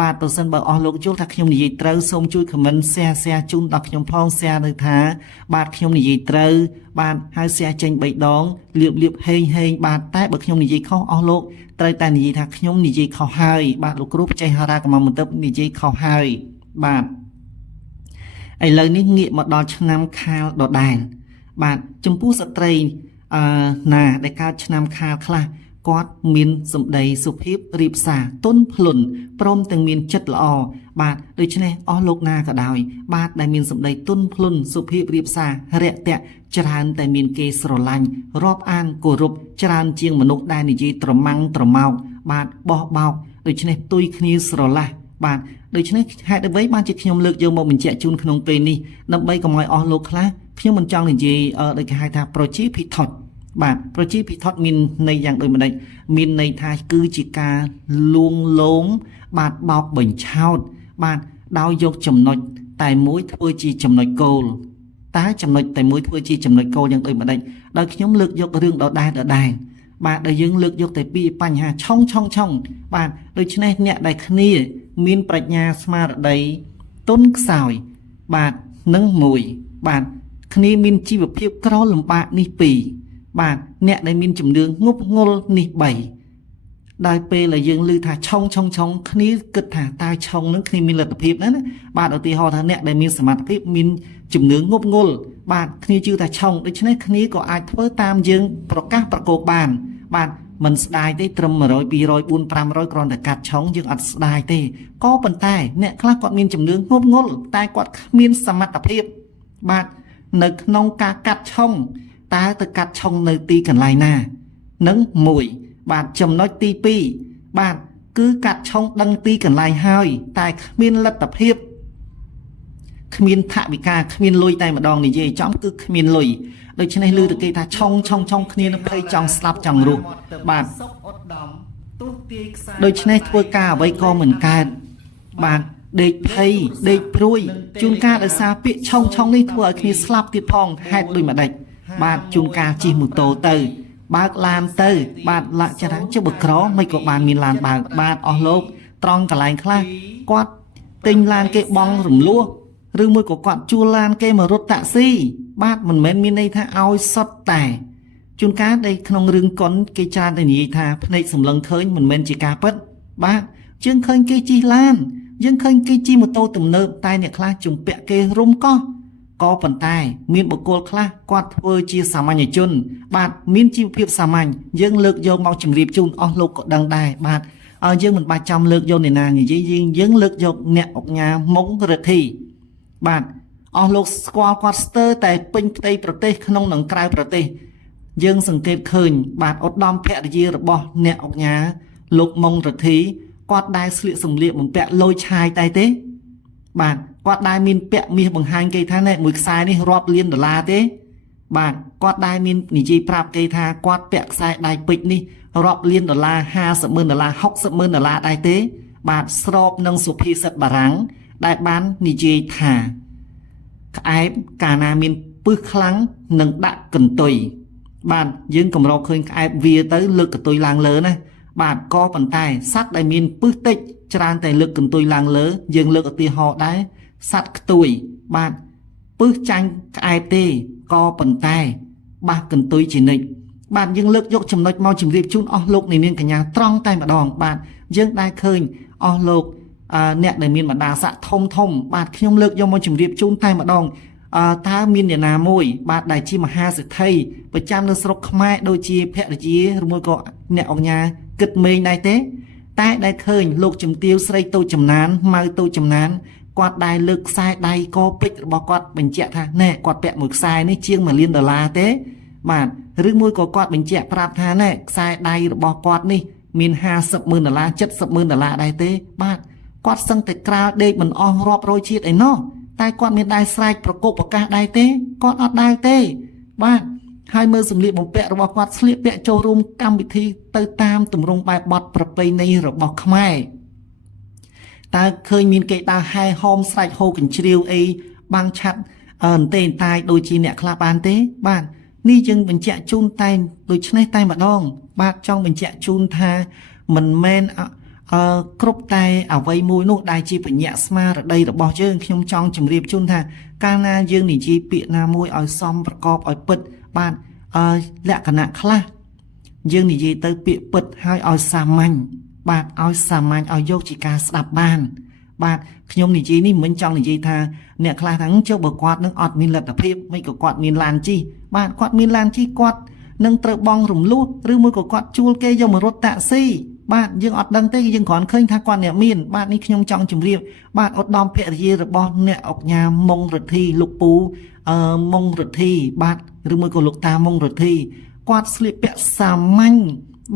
បាទប្រសិនបើអស់លោកយល់ថាខ្ញុំនិយាយត្រូវសូមជួយ comment share ជូនដល់ខ្ញុំផង share នៅថាបាទខ្ញុំនិយាយត្រូវបាទហើយ share ចេញ3ដងលៀបហេងបាទតែបើខ្ញុំនិយាយខុសអស់លោកត្រូវតែនិយាយថាខ្ញុំនិយាយខុសហើយបាទលោកគ្រូបច្ចេកហារាកម្មមន្ទិបនិយាយខុសហើយបាទឥឡូវនេះងាកមកដល់ឆ្នាំខាលដដែលបាទចំពោះស្ត្រីណាដែលកើតឆ្នាំខាលខ្លះគាត់មានសម្ដីសុភាពរៀបសារទន់ភ្លន់ព្រមទាំងមានចិត្តល្អបាទដូច្នេះអស់លោកណាក៏ដោយបាទដែលមានសម្ដីទន់ភ្លន់សុភាពរៀបសាររាក់ទាក់ច្រើនតែមានគេស្រឡាញ់រាប់អានគោរពច្រើនជាងមនុស្សដែលនិយាយត្រម៉ាំងត្រមោកបាទបោះបោកដូច្នេះផ្ទុយគ្នាស្រឡះបាទដូច្នេះហេតុអ្វីបានជាខ្ញុំលើកយកមកបញ្ជាក់ជូនក្នុងពេលនេះដើម្បីកុំឲ្យអស់លោកខ្លះខ្ញុំមិនចង់និយាយដូចគេហៅថាប្រជាភិថុតបាទប្រជាភិថុតមានន័យយ៉ាងដូចម្ដេចមានន័យថាគឺជាការលួងលោមបាទបោកបញ្ឆោតបាទដោយយកចំណុចតែមួយធ្វើជាចំណុចគោលតែចំណុចតែមួយធ្វើជាចំណុចគោលយ៉ាងដូចម្ដេចដោយខ្ញុំលើកយករឿងដដែលបាទដែលយើងលើកយកតែពីបញ្ហាឆុងបាទដូច្នេះអ្នកដែលគ្នាមានប្រាជ្ញាស្មារតីទុនខ្សោយបាទនឹងមួយបាទគ្នាមានជីវភាពក្រលំបាកនេះពីរបាទអ្នកដែលមានជំនឿងប់ងល់នេះ3ដោយពេលដែលយើងឮថាឆុងគ្នាគិតថាតើឆុងនឹងគ្នាមានលទ្ធភាពណាបាទឧទាហរណ៍ថាអ្នកដែលមានសមត្ថភាពមានជំនឿងប់ងល់បាទគ្នាជឿថាឆុងដូច្នេះគ្នាក៏អាចធ្វើតាមយើងប្រកាសប្រកបបានបាទមិនស្ដាយទេត្រឹម100 200 400 500គ្រាន់តែកាត់ឆុងយើងអត់ស្ដាយទេក៏ប៉ុន្តែអ្នកខ្លះគាត់មានជំនឿងប់ងល់តែគាត់គ្មានសមត្ថភាពបាទនៅក្នុងការកាត់ឆុងតើទៅកាត់ឆុងនៅទីកន្លែងណានឹងមួយបាទចំណុចទី2បាទគឺកាត់ឆុងដឹងទីកន្លែងហើយតែគ្មានលទ្ធភាពគ្មានថវិកាគ្មានលុយតែម្ដងនិយាយចំគឺគ្មានលុយដូច្នេះឮទៅគេថាឆុងគ្នានឹងភ័យចង់ស្លាប់ចង់រស់បាទដូច្នេះធ្វើការអ្វីក៏មិនកើតបាទដេកភ័យដេកព្រួយជួនកាលដោយសារពាក្យឆុងនេះធ្វើឲ្យគ្នាស្លាប់ទៀតផងហេតុដូចម្ដេចបាទជួនកាលជិះម៉ូតូទៅបើកឡានទៅបាទលាក់ចរាចរណ៍ចុះបក្រមិនក៏បានមានឡានបើកបាទអស់លោកត្រង់កន្លែងខ្លះគាត់ទិញឡានគេបង់រំលោះឬមួយក៏គាត់ជួលឡានគេមករត់តាក់ស៊ីបាទមិនមែនមានន័យថាឲ្យសុទ្ធតែជួនកាលដែលក្នុងរឿងកុនគេច្រើនតែនិយាយថាភ្នែកសម្លឹងឃើញមិនមែនជាការពិតបាទយើងឃើញគេជិះឡានយើងឃើញគេជិះម៉ូតូទំនើបតែអ្នកខ្លះជំពាក់គេរុំកោះក៏ប៉ុន្តែមានបុគ្គលខ្លះគាត់ធ្វើជាសាមញ្ញជនបាទមានជីវភាពសាមញ្ញយើងលើកយកមកជម្រាបជូនអស់លោកក៏ដឹងដែរបាទ យើងមិនបាច់ចាំលើកយកអ្នកណានិយាយយើងលើកយកអ្នកអង្គការមុងរទ្ធីបាទអស់លោកស្គាល់គាត់ស្ទើរតែពេញផ្ទៃប្រទេសក្នុងនិងក្រៅប្រទេសយើងសង្កេតឃើញបាទឧត្តមភរិយារបស់អ្នកអង្គការលោកមុងរទ្ធីគាត់ដែលស្លៀកសម្លៀកបំពាក់លយឆាយតែទេបាទគាត់ដែលមានពាក់មាសបង្ហាញគេថាណែមួយខ្សែនេះរាប់លានដុល្លារទេបាទគាត់ដែលមាននិយាយប្រាប់គេថាគាត់ពាក់ខ្សែដៃពេជ្រនេះរាប់លានដុល្លារ50,000ដុល្លារ60,000ដុល្លារដែរទេបាទស្របនឹងសុភាសិតបារាំងដែលបាននិយាយថាក្អែបកាលណាមានពឹសខ្លាំងនឹងដាក់កន្ទុយបាទយើងកម្រឃើញក្អែបវាទៅលើកកន្ទុយឡើងលើណាបាទក៏ប៉ុន្តែសត្វដែលមានពឹសតិចច្រើនតែលើកកន្ទុយឡើងលើយើងលើកឧទាហរណ៍ដែរសត្វខ្ទួយបាទពឹសចាញ់ក្អែបទេក៏ប៉ុន្តែបះកន្ទុយជានិច្ចបាទយើងលើកយកចំណុចមកជម្រាបជូនអស់លោកនាងកញ្ញាត្រង់តែម្ដងបាទយើងដែលឃើញអស់លោកអ្នកដែលមានបណ្ដាស័ក្តិធំបាទខ្ញុំលើកយកមកជម្រាបជូនតែម្ដងតើមានអ្នកណាមួយបាទដែលជាមហាសេដ្ឋីប្រចាំនៅស្រុកខ្មែរដូចជាភរិយាឬមួយក៏អ្នកអង្គញាគិតមេងដែរទេតែដែលឃើញលោកជំទាវស្រីតូចចំណានម៉ៅតូចចំណានគាត់ដែលលើកខ្សែដៃកពេជ្ររបស់គាត់បញ្ជាក់ថាណែគាត់ពាក់មួយខ្សែនេះជាង1លានដុល្លារទេបាទឬមួយក៏គាត់បញ្ជាក់ប្រាប់ថាណែខ្សែដៃរបស់គាត់នេះមាន50,000ដុល្លារ70,000ដុល្លារដែរទេបាទគាត់សឹងតែក្រាលដេកមិនអស់រាប់រយជាតិអីណោះតែគាត់មានដែរស្រែកប្រកបប្រកាសដែរទេគាត់អត់ដែរទេបាទហើយមើលសម្លៀកបំពាក់របស់គាត់ស្លៀកពាក់ចូលរួមកម្មវិធីទៅតាមទម្រង់បែបបទប្រពៃណីរបស់ខ្មែរតើឃើញមានគេដើរហែហោមស្រែកហូរកញ្ជ្រៀវអីបាំងឆាត់អន្តែតាយដូចជាអ្នកខ្លះបានទេបាទនេះយើងបញ្ជាក់ជូនតែដូច្នេះតែម្ដងបាទចង់បញ្ជាក់ជូនថាមិនមែនគ្រប់តែអ្វីមួយនោះដែលជាបញ្ញាស្មារតីរបស់យើងខ្ញុំចង់ជម្រាបជូនថាកាលណាយើងនិយាយពាក្យណាមួយឲ្យសមប្រកបឲ្យពិតបាទលក្ខណៈខ្លះយើងនិយាយទៅពាក្យពិតហើយឲ្យសាមញ្ញបាទឲ្យសាមញ្ញឲ្យយកជាការស្ដាប់បានបាទខ្ញុំនិយាយនេះមិនចង់និយាយថាអ្នកខ្លះថាចុះបើគាត់នឹងអត់មានលទ្ធភាពមិនក៏គាត់មានឡានជិះបាទគាត់មានឡានជិះគាត់នឹងត្រូវបង់រំលោះឬមួយក៏គាត់ជួលគេយកមករត់តាក់ស៊ីបាទយើងអត់ដឹងទេយើងគ្រាន់ឃើញថាគាត់អ្នកមានបាទនេះខ្ញុំចង់ជម្រាបបាទឧត្តមភរិយារបស់អ្នកអង្គញាមុងរទ្ធីលោកពូមុងរទ្ធីបាទឬមួយក៏លោកតាមុងរទ្ធីគាត់ស្លៀកពាក់សាមញ្ញ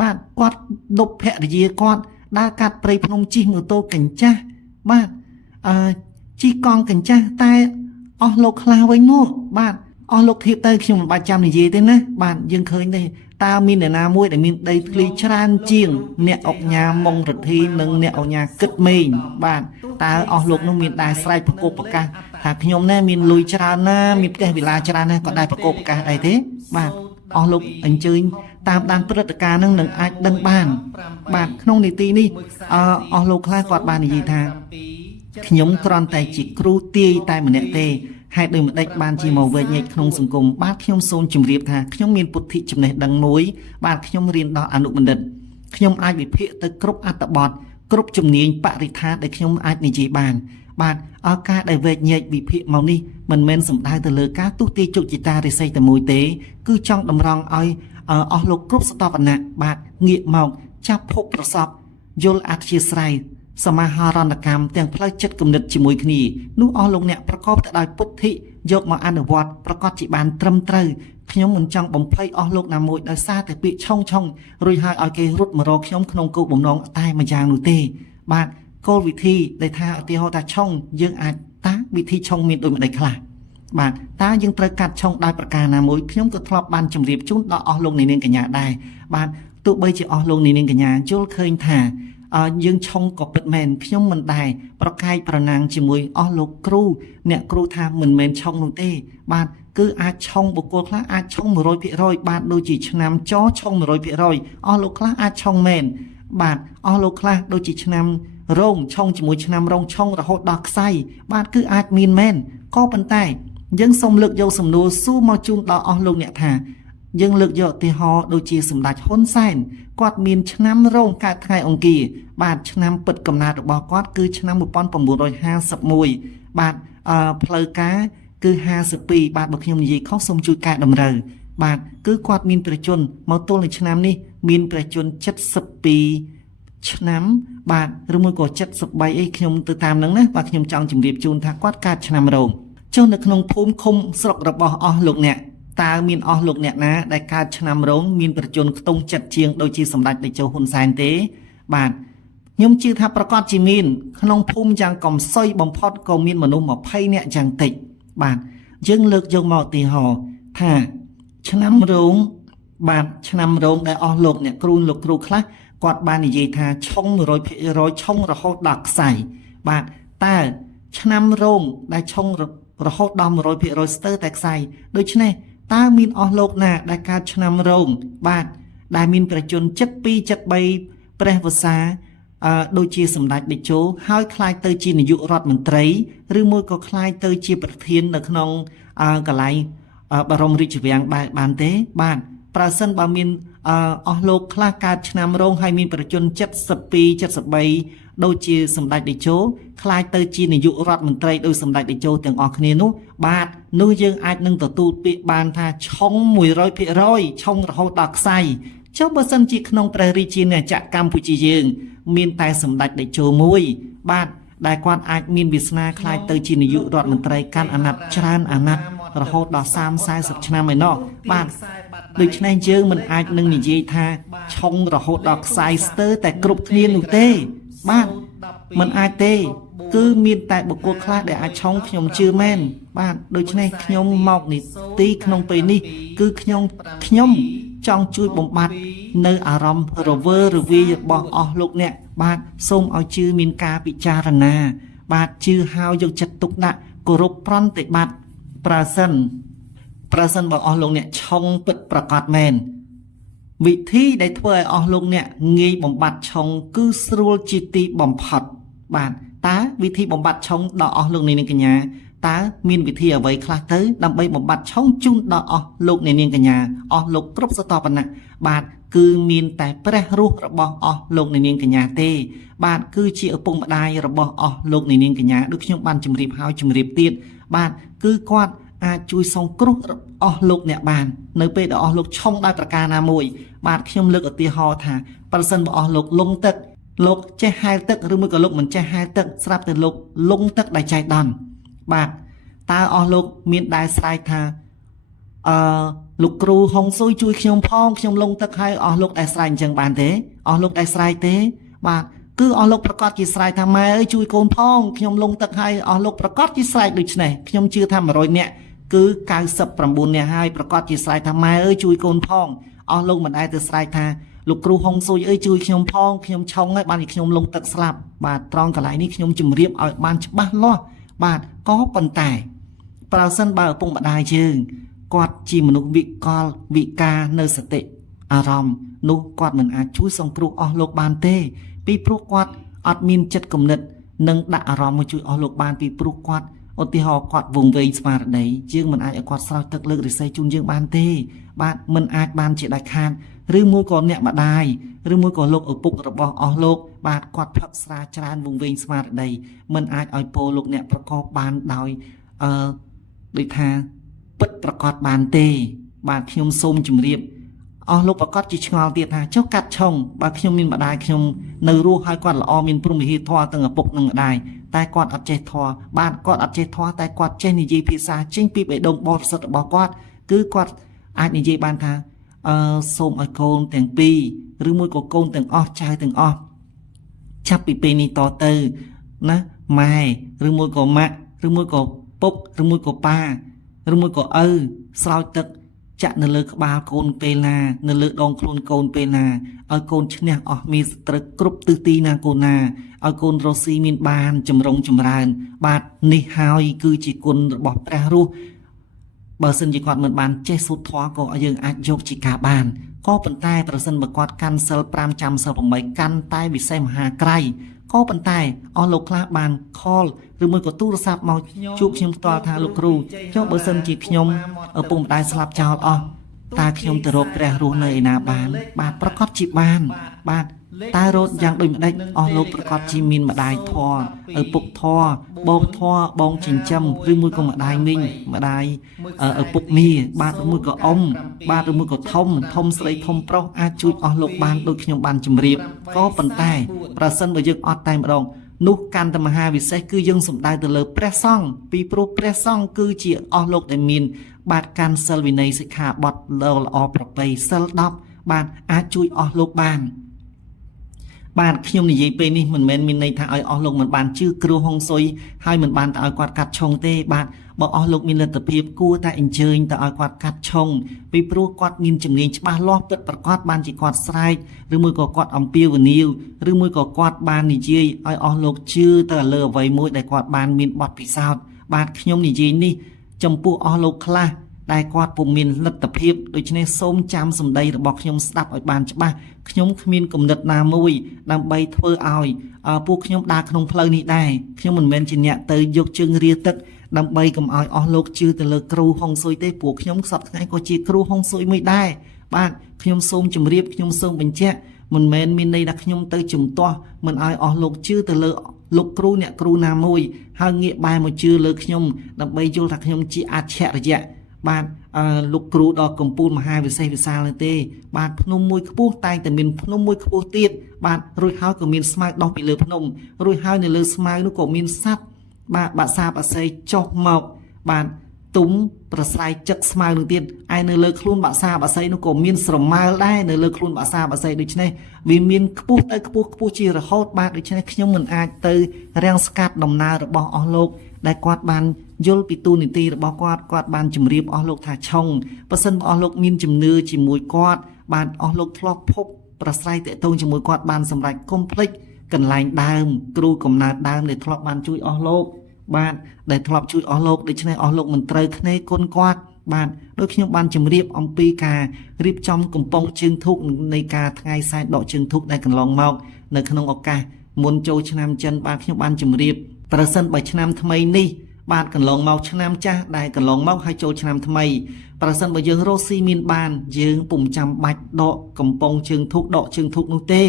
បាទគាត់ដប់ភរិយាគាត់ដើរកាត់ព្រៃភ្នំជិះម៉ូតូកញ្ចាស់បាទជិះកង់កញ្ចាស់តែអស់លោកខ្លះវិញនោះបាទអស់លោកធៀបទៅខ្ញុំមិនបាច់ចាំនិយាយទេណាបាទយើងឃើញទេតើមានអ្នកណាមួយដែលមានដីធ្លីច្រើនជាងអ្នកអង្គញាមុងរទ្ធីនិងអ្នកអង្គញាគិតមេងបាទតើអស់លោកនោះមានដែរស្រែកប្រកបប្រកាសថាខ្ញុំណែមានលុយច្រើនណាមានផ្ទះវិឡាច្រើនណាក៏ដែរប្រកបប្រកាសដែរទេបាទអស់លោកអញ្ជើញតាមដានព្រឹត្តិការណ៍នឹងអាចដឹងបានបាទក្នុងនីតិនេះអស់លោកខ្លះគាត់បាននិយាយថាខ្ញុំគ្រាន់តែជាគ្រូទាយតែម្នាក់ទេហេតុដូចម្ដេចបានជាមកវែកញែកក្នុងសង្គមបាទខ្ញុំសូមជម្រាបថាខ្ញុំមានពុទ្ធិចំណេះដឹងមួយបាទខ្ញុំរៀនដល់អនុបណ្ឌិតខ្ញុំអាចវិភាគទៅគ្រប់អត្ថបទគ្រប់ជំនាញបរិស្ថានដែលខ្ញុំអាចនិយាយបានបាទការដែលវែកញែកវិភាគមកនេះមិនមែនសំដៅទៅលើការទុតិយជោគជតារិស័យតែមួយទេគឺចង់តម្រង់ឲ្យអស់លោកគ្រប់ស្ថាបនៈបាទងាកមកចាប់ភពប្រសពយល់អធិស្ឋានសមាហរណកម្មទាំងផ្លូវចិត្តគំនិតជាមួយគ្នានោះអស់លោកអ្នកប្រកបទៅដោយពុទ្ធិយកមកអនុវត្តប្រកាសជាបានត្រឹមត្រូវខ្ញុំមិនចង់បំភ្លៃអស់លោកណាមួយដោយសារតែពាក្យឆុងរួចហើយឲ្យគេរត់មករកខ្ញុំក្នុងគោលបំណងតែមួយយ៉ាងនោះទេបាទគោលវិធីដែលថាឧទាហរណ៍ថាឆុងយើងអាចតាវិធីឆុងមានដូចម្ដេចខ្លះបាទតើយើងត្រូវកាត់ឆុងដោយប្រការណាមួយខ្ញុំក៏ធ្លាប់បានជម្រាបជូនដល់អស់លោកនាងកញ្ញាដែរបាទទោះបីជាអស់លោកនាងកញ្ញាយល់ឃើញថាយើងឆុងក៏ពិតមែនខ្ញុំមិនដែរប្រកែកប្រណាំងជាមួយអស់លោកគ្រូអ្នកគ្រូថាមិនមែនឆុងនោះទេបាទគឺអាចឆុងបុគ្គលខ្លះអាចឆុង 100% បាទដូចជាឆ្នាំចឆុង 100% អស់លោកខ្លះអាចឆុងមែនបាទអស់លោកខ្លះដូចជាឆ្នាំរោងឆុងជាមួយឆ្នាំរោងឆុងរហូតដល់ខ្សែបាទគឺអាចមានមែនក៏ប៉ុន្តែយើងសូមលើកយកសំណួរសួរមកជូនដល់អស់លោកអ្នកថាយើងលើកយកឧទាហរណ៍ដូចជាសម្ដេចហ៊ុនសែនគាត់មានឆ្នាំរោងកើតថ្ងៃអង្គារបាទឆ្នាំពិតកំណើតរបស់គាត់គឺឆ្នាំ1951បាទផ្លូវការគឺ52បាទបើខ្ញុំនិយាយខុសសូមជួយកែតម្រូវបាទគឺគាត់មានព្រះជន្មមកទល់នឹងឆ្នាំនេះមានព្រះជន្ម ឆ្នាំបាទឬមួយក៏73អីខ្ញុំទៅតាមហ្នឹងណាបាទខ្ញុំចង់ជម្រាបជូនថាគាត់កើតឆ្នាំរោងចុះនៅក្នុងភូមិឃុំស្រុករបស់អស់លោកអ្នកតើមានអស់លោកអ្នកណាដែលកើតឆ្នាំរោងមានប្រជជនខ្ទង់ចិត្តជាងដូចជាសម្ដេចតេជោហ៊ុនសែនទេបាទខ្ញុំជឿថាប្រកាសជាមានក្នុងភូមិយ៉ាងកំសុយបំផុតក៏មានមនុស្ស20នាក់យ៉ាងតិចបាទយើងលើកយកមកឧទាហរណ៍ថាឆ្នាំរោងបាទឆ្នាំរោងដែលអស់លោកអ្នកគ្រូលោកគ្រូខ្លះគាត់បាននិយាយថាឆុង 100% ឆុងរហូតដល់ខ្សែបាទតើឆ្នាំរោងដែលឆុងរហូតដល់ 100% ស្ទើរតែខ្សែដូច្នេះតើមានអស់លោកណាដែលកើតឆ្នាំរោងបាទដែលមានប្រជជន72 73ព្រះវស្សាដូចជាសម្ដេចតេជោហើយខ្លាយទៅជានាយករដ្ឋមន្ត្រីឬមួយក៏ខ្លាយទៅជាប្រធាននៅក្នុងកន្លែងបរមរាជវាំងបានទេបាទប្រសិនបើមានអស់លោកខ្លះកើតឆ្នាំរោងហើយមានប្រជជន72 73ដូចជាសម្ដេចតេជោខ្លាយទៅជានាយករដ្ឋមន្ត្រីដោយសម្ដេចតេជោទាំងអស់គ្នានោះបាទនោះយើងអាចនឹងទទួលពាក្យបានថាឆុង 100% ឆុងរហូតដល់ខ្សែចុះបើសិនជាក្នុងព្រះរាជាណាចក្រកម្ពុជាយើងមានតែសម្ដេចតេជោមួយបាទដែលគាត់អាចមានវាសនាខ្លាយទៅជានាយករដ្ឋមន្ត្រីកាន់អាណត្តិច្រើនអាណត្តិរហូតដល់30-40ឆ្នាំឯណោះបាទដូច្នេះយើងមិនអាចនឹងនិយាយថាឆុងរហូតដល់ខ្សែស្ទើរតែគ្រប់គ្នានោះទេបាទមិនអាចទេគឺមានតែបុគ្គលខ្លះដែលអាចឆុងខ្ញុំជឿមែនបាទដូច្នេះខ្ញុំមកនីតិក្នុងពេលនេះគឺខ្ញុំចង់ជួយបំបត្តិនៅអារម្មណ៍រវើរវាយរបស់អស់លោកអ្នកបាទសូមឲ្យជឿមានការពិចារណាបាទជឿហើយយកចិត្តទុកដាក់គោរពប្រណិប័តប្រសិនបើអស់លោកអ្នកឆុងពិតប្រកបមែនវិធីដែលធ្វើឲ្យអស់លោកអ្នកងាយបំបត្តិឆុងគឺស្រួលជាទីបំផុតបាទតើវិធីបំបត្តិឆុងដល់អស់លោកនាងកញ្ញាតើមានវិធីអ្វីខ្លះទៅដើម្បីបំបត្តិឆុងជូនដល់អស់លោកនាងកញ្ញាអស់លោកគ្រប់សតបណៈបាទគឺមានតែព្រះរស់របស់អស់លោកនាងកញ្ញាទេបាទគឺជាឪពុកម្ដាយរបស់អស់លោកនាងកញ្ញាដូចខ្ញុំបានជម្រាបហើយជម្រាបទៀតបាទគឺគាត់អាចជួយសង្គ្រោះអស់លោកអ្នកបាននៅពេលដែលអស់លោកឆុងដោយប្រការណាមួយបាទខ្ញុំលើកឧទាហរណ៍ថាប្រសិនបើអស់លោកលងទឹកលោកចេះហែលទឹកឬមួយក៏លោកមិនចេះហែលទឹកស្រាប់តែលោកលងទឹកដោយចៃដន្យបាទតើអស់លោកមានដែរស្រែកថាលោកគ្រូហុងស៊ុយជួយខ្ញុំផងខ្ញុំលងទឹកហើយអស់លោកដែរស្រែកអញ្ចឹងបានទេអស់លោកដែរស្រែកទេបាទគឺអស់លោកប្រកាសជាស្រែកថាម៉ែអើយជួយកូនផងខ្ញុំលងទឹកហើយអស់លោកប្រកាសជាស្រែកដូចនេះខ្ញុំជឿថា100នាក់គឺ99នាក់ហើយប្រកាសជាស្រែកថាម៉ែអើយជួយកូនផងអស់លោកមិនដែលទៅស្រែកថាលោកគ្រូហុងស៊ុយអើយជួយខ្ញុំផងខ្ញុំឆុងហើយបានជាខ្ញុំលងទឹកស្លាប់បាទត្រង់កន្លែងនេះខ្ញុំជម្រាបឲ្យបានច្បាស់លាស់បាទក៏ប៉ុន្តែប្រសិនបើឪពុកម្ដាយយើងគាត់ជាមនុស្សវិការនៅសតិអារម្មណ៍នោះគាត់មិនអាចជួយសង្គ្រោះអស់លោកបានទេពីព្រោះគាត់អត់មានចិត្តគំនិតនិងដាក់អារម្មណ៍មកជួយអស់លោកបានពីព្រោះគាត់ឧទាហរណ៍គាត់វង្វេងស្មារតីយើងមិនអាចឲ្យគាត់ស្រោចទឹកលើករិស័យជូនយើងបានទេបាទមិនអាចបានជាដាច់ខាតឬមួយក៏អ្នកម្ដាយឬមួយក៏លោកឪពុករបស់អស់លោកបាទគាត់ផឹកស្រាច្រើនវង្វេងស្មារតីមិនអាចឲ្យពោលោកអ្នកប្រកបបានដោយដូចថាពិតប្រកបបានទេបាទខ្ញុំសូមជម្រាបអស់លោកប្រកាសជាឆ្ងល់ទៀតថាចុះកាត់ឆុងបើខ្ញុំមានម្ដាយខ្ញុំនៅរស់ហើយគាត់ល្អមានព្រមវិហារធម៌ទាំងឪពុកនិងម្ដាយតែគាត់អត់ចេះធម៌បាទគាត់អត់ចេះធម៌តែគាត់ចេះនិយាយភាសាចេញពីបេះដូងបរិសុទ្ធរបស់គាត់គឺគាត់អាចនិយាយបានថាសូមឲ្យកូនទាំងពីរឬមួយក៏កូនទាំងអស់ចៅទាំងអស់ចាប់ពីពេលនេះតទៅណាម៉ែឬមួយក៏ម៉ាក់ឬមួយក៏ពុកឬមួយក៏ប៉ាឬមួយក៏ឪស្រោចទឹកចាក់នៅលើក្បាលកូនពេលណានៅលើដងខ្លួនកូនពេលណាឲ្យកូនឈ្នះអស់មានស្ត្រឹកគ្រប់ទិសទីណាកូនណាឲ្យកូនរស់ស៊ីមានបានចម្រុងចម្រើនបាទនេះហើយគឺជាគុណរបស់ព្រះរស់បើសិនជាគាត់មិនបានចេះសូត្រធម៌ក៏យើងអាចយកជាការបានក៏ប៉ុន្តែប្រសិនបើគាត់កាន់សិល5ចាំសិល8កាន់តែវិសេសមហាក្រៃក៏ប៉ុន្តែអស់លោកខ្លះបានខលឬមួយក៏ទូរស័ព្ទមកជួបខ្ញុំផ្ទាល់ថាលោកគ្រូចុះបើសិនជាខ្ញុំឪពុកម្ដាយស្លាប់ចោលអស់តើខ្ញុំទៅរកព្រះរស់នៅឯណាបានបាទប្រកាសជាបានបាទ ตารถយ៉ាងដូចម្ដេចអស់លោកប្រកាសជាមានម្ដាយធរឪពុកធរបងធរបងចិញ្ចឹមឬមួយក៏ម្ដាយមីងម្ដាយឪពុកមីបាទឬមួយក៏អ៊ំបាទឬមួយក៏ធំស្រីធំប្រុសអាចជួយអស់លោកបានដូចខ្ញុំបានជម្រាបក៏ប៉ុន្តែប្រសិនបើយើងអត់តែម្ដងនោះកាន់តែមហាវិសេសគឺយើងសំដៅទៅលើព្រះសង្ឃពីព្រោះព្រះសង្ឃគឺជាអស់លោកដែលមានបាទកាន់សិលវិន័យសិក្ខាបទល្អប្រពៃសិល10បាទអាចជួយអស់លោកបានបាទខ្ញុំនិយាយពេលនេះមិនមែនមានន័យថាឲ្យអស់លោកមិនបានជឿគ្រូហុងស៊ុយហើយមិនបានទៅឲ្យគាត់កាត់ឆុងទេបាទបើអស់លោកមានលទ្ធភាពគួរតែអញ្ជើញទៅឲ្យគាត់កាត់ឆុងពីព្រោះគាត់មានជំនាញច្បាស់លាស់ពិតប្រាកដបានជាគាត់ស្រែកឬមួយក៏គាត់អំពាវនាវឬមួយក៏គាត់បាននិយាយឲ្យអស់លោកជឿទៅលើអ្វីមួយដែលគាត់បានមានបទពិសោធន៍បាទខ្ញុំនិយាយនេះចំពោះអស់លោកខ្លះដែលគាត់ពុំមានលទ្ធភាពដូច្នេះសូមចាំសម្ដីរបស់ខ្ញុំស្ដាប់ឲ្យបានច្បាស់ខ្ញុំគ្មានគំនិតណាមួយដើម្បីធ្វើឲ្យពួកខ្ញុំដើរក្នុងផ្លូវនេះដែរខ្ញុំមិនមែនជាអ្នកទៅយកជើងរាទឹកដើម្បីកុំឲ្យអស់លោកជឿទៅលើគ្រូហុងស៊ុយទេពួកខ្ញុំសប្តាហ៍ថ្ងៃក៏ជាគ្រូហុងស៊ុយមួយដែរបាទខ្ញុំសូមជម្រាបខ្ញុំសូមបញ្ជាក់មិនមែនមានន័យថាខ្ញុំទៅជំទាស់មិនឲ្យអស់លោកជឿទៅលើលោកគ្រូអ្នកគ្រូណាមួយហើយងាកបែរមកជឿលើខ្ញុំដើម្បីយល់ថាខ្ញុំជាអច្ឆរិយៈបាទលោកគ្រូដ៏កម្ពូលមហាវិសេសវិសាលនោះទេបាទភ្នំមួយខ្ពស់តែងតែមានភ្នំមួយខ្ពស់ទៀតបាទរួចហើយក៏មានស្មៅដោះពីលើភ្នំរួចហើយនៅលើស្មៅនោះក៏មានសត្វបាទបាក់សាបអស័យចុះមកបាទទុំប្រស្រ័យចឹកស្មៅនោះទៀតឯនៅលើខ្លួនបាក់សាបអស័យនោះក៏មានស្រមើលដែរនៅលើខ្លួនបាក់សាបអស័យដូច្នេះវាមានខ្ពស់ទៅខ្ពស់ជារហូតបាទដូច្នេះខ្ញុំមិនអាចទៅរាំងស្កាត់ដំណើររបស់អស់លោកដែលគាត់បានយល់ពីទូនីតិរបស់គាត់បានជម្រាបអស់លោកថាឆុងបើសិនបើអស់លោកមានជំនឿជាមួយគាត់បានអស់លោកធ្លាប់ភពប្រស្រ័យតាក់ទងជាមួយគាត់បានសម្រេចកុំភ្លេចកន្លែងដើមគ្រូកំណើតដើមដែលធ្លាប់បានជួយអស់លោកបាទដែលធ្លាប់ជួយអស់លោកដូច្នេះអស់លោកមិនត្រូវភ្នែកគុណគាត់បាទដោយខ្ញុំបានជម្រាបអំពីការរៀបចំកំប៉ុងជើងធូបនៃការថ្ងៃសែនដកជើងធូបដែលកន្លងមកនៅក្នុងឱកាសមុនចូលឆ្នាំចិនបាទខ្ញុំបានជម្រាបប្រសិនបើឆ្នាំថ្មីនេះបាទកន្លងមកឆ្នាំចាស់ដែលកន្លងមកហើយចូលឆ្នាំថ្មីប្រសិនបើយើងរកស៊ីមានបានយើងពុំចាំបាច់ដកកំប៉ុងជើងធូបដកជើងធូបនោះទេ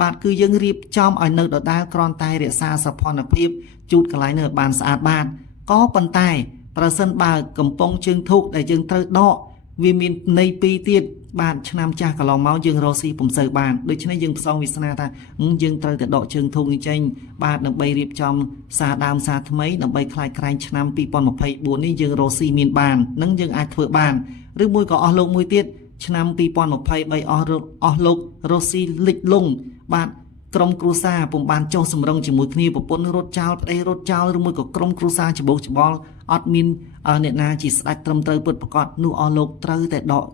បាទគឺយើងរៀបចំឲ្យនៅដដែលគ្រាន់តែរក្សាសោភ័ណភាពជូតកន្លែងនៅបានស្អាតបាទក៏ប៉ុន្តែប្រសិនបើកំប៉ុងជើងធូបដែលយើងត្រូវដកវាមានន័យពីរទៀតបាទឆ្នាំចាស់កន្លងមកយើងរកស៊ីពុំសូវបានដូច្នេះយើងផ្សងវាសនាថាយើងត្រូវតែដកជើងធូបនេះចេញបាទដើម្បីរៀបចំសារដើមសារថ្មីដើម្បីខ្លាយក្រែងឆ្នាំ2024នេះយើងរកស៊ីមានបាននឹងយើងអាចធ្វើបានឬមួយក៏អស់លោកមួយទៀតឆ្នាំ2023អស់លោករកស៊ីលិចលង់បាទក្រុមគ្រួសារពុំបានចុះសម្រឹងជាមួយគ្នាប្រពន្ធរត់ចោលប្តីរត់ចោលឬមួយក៏ក្រុមគ្រួសារច្បោកច្បល់អត់មានអ្នកណាជាស្ដេចត្រឹមត្រូវពិតប្រាកដនោះអស់លោកត្រូវតែដក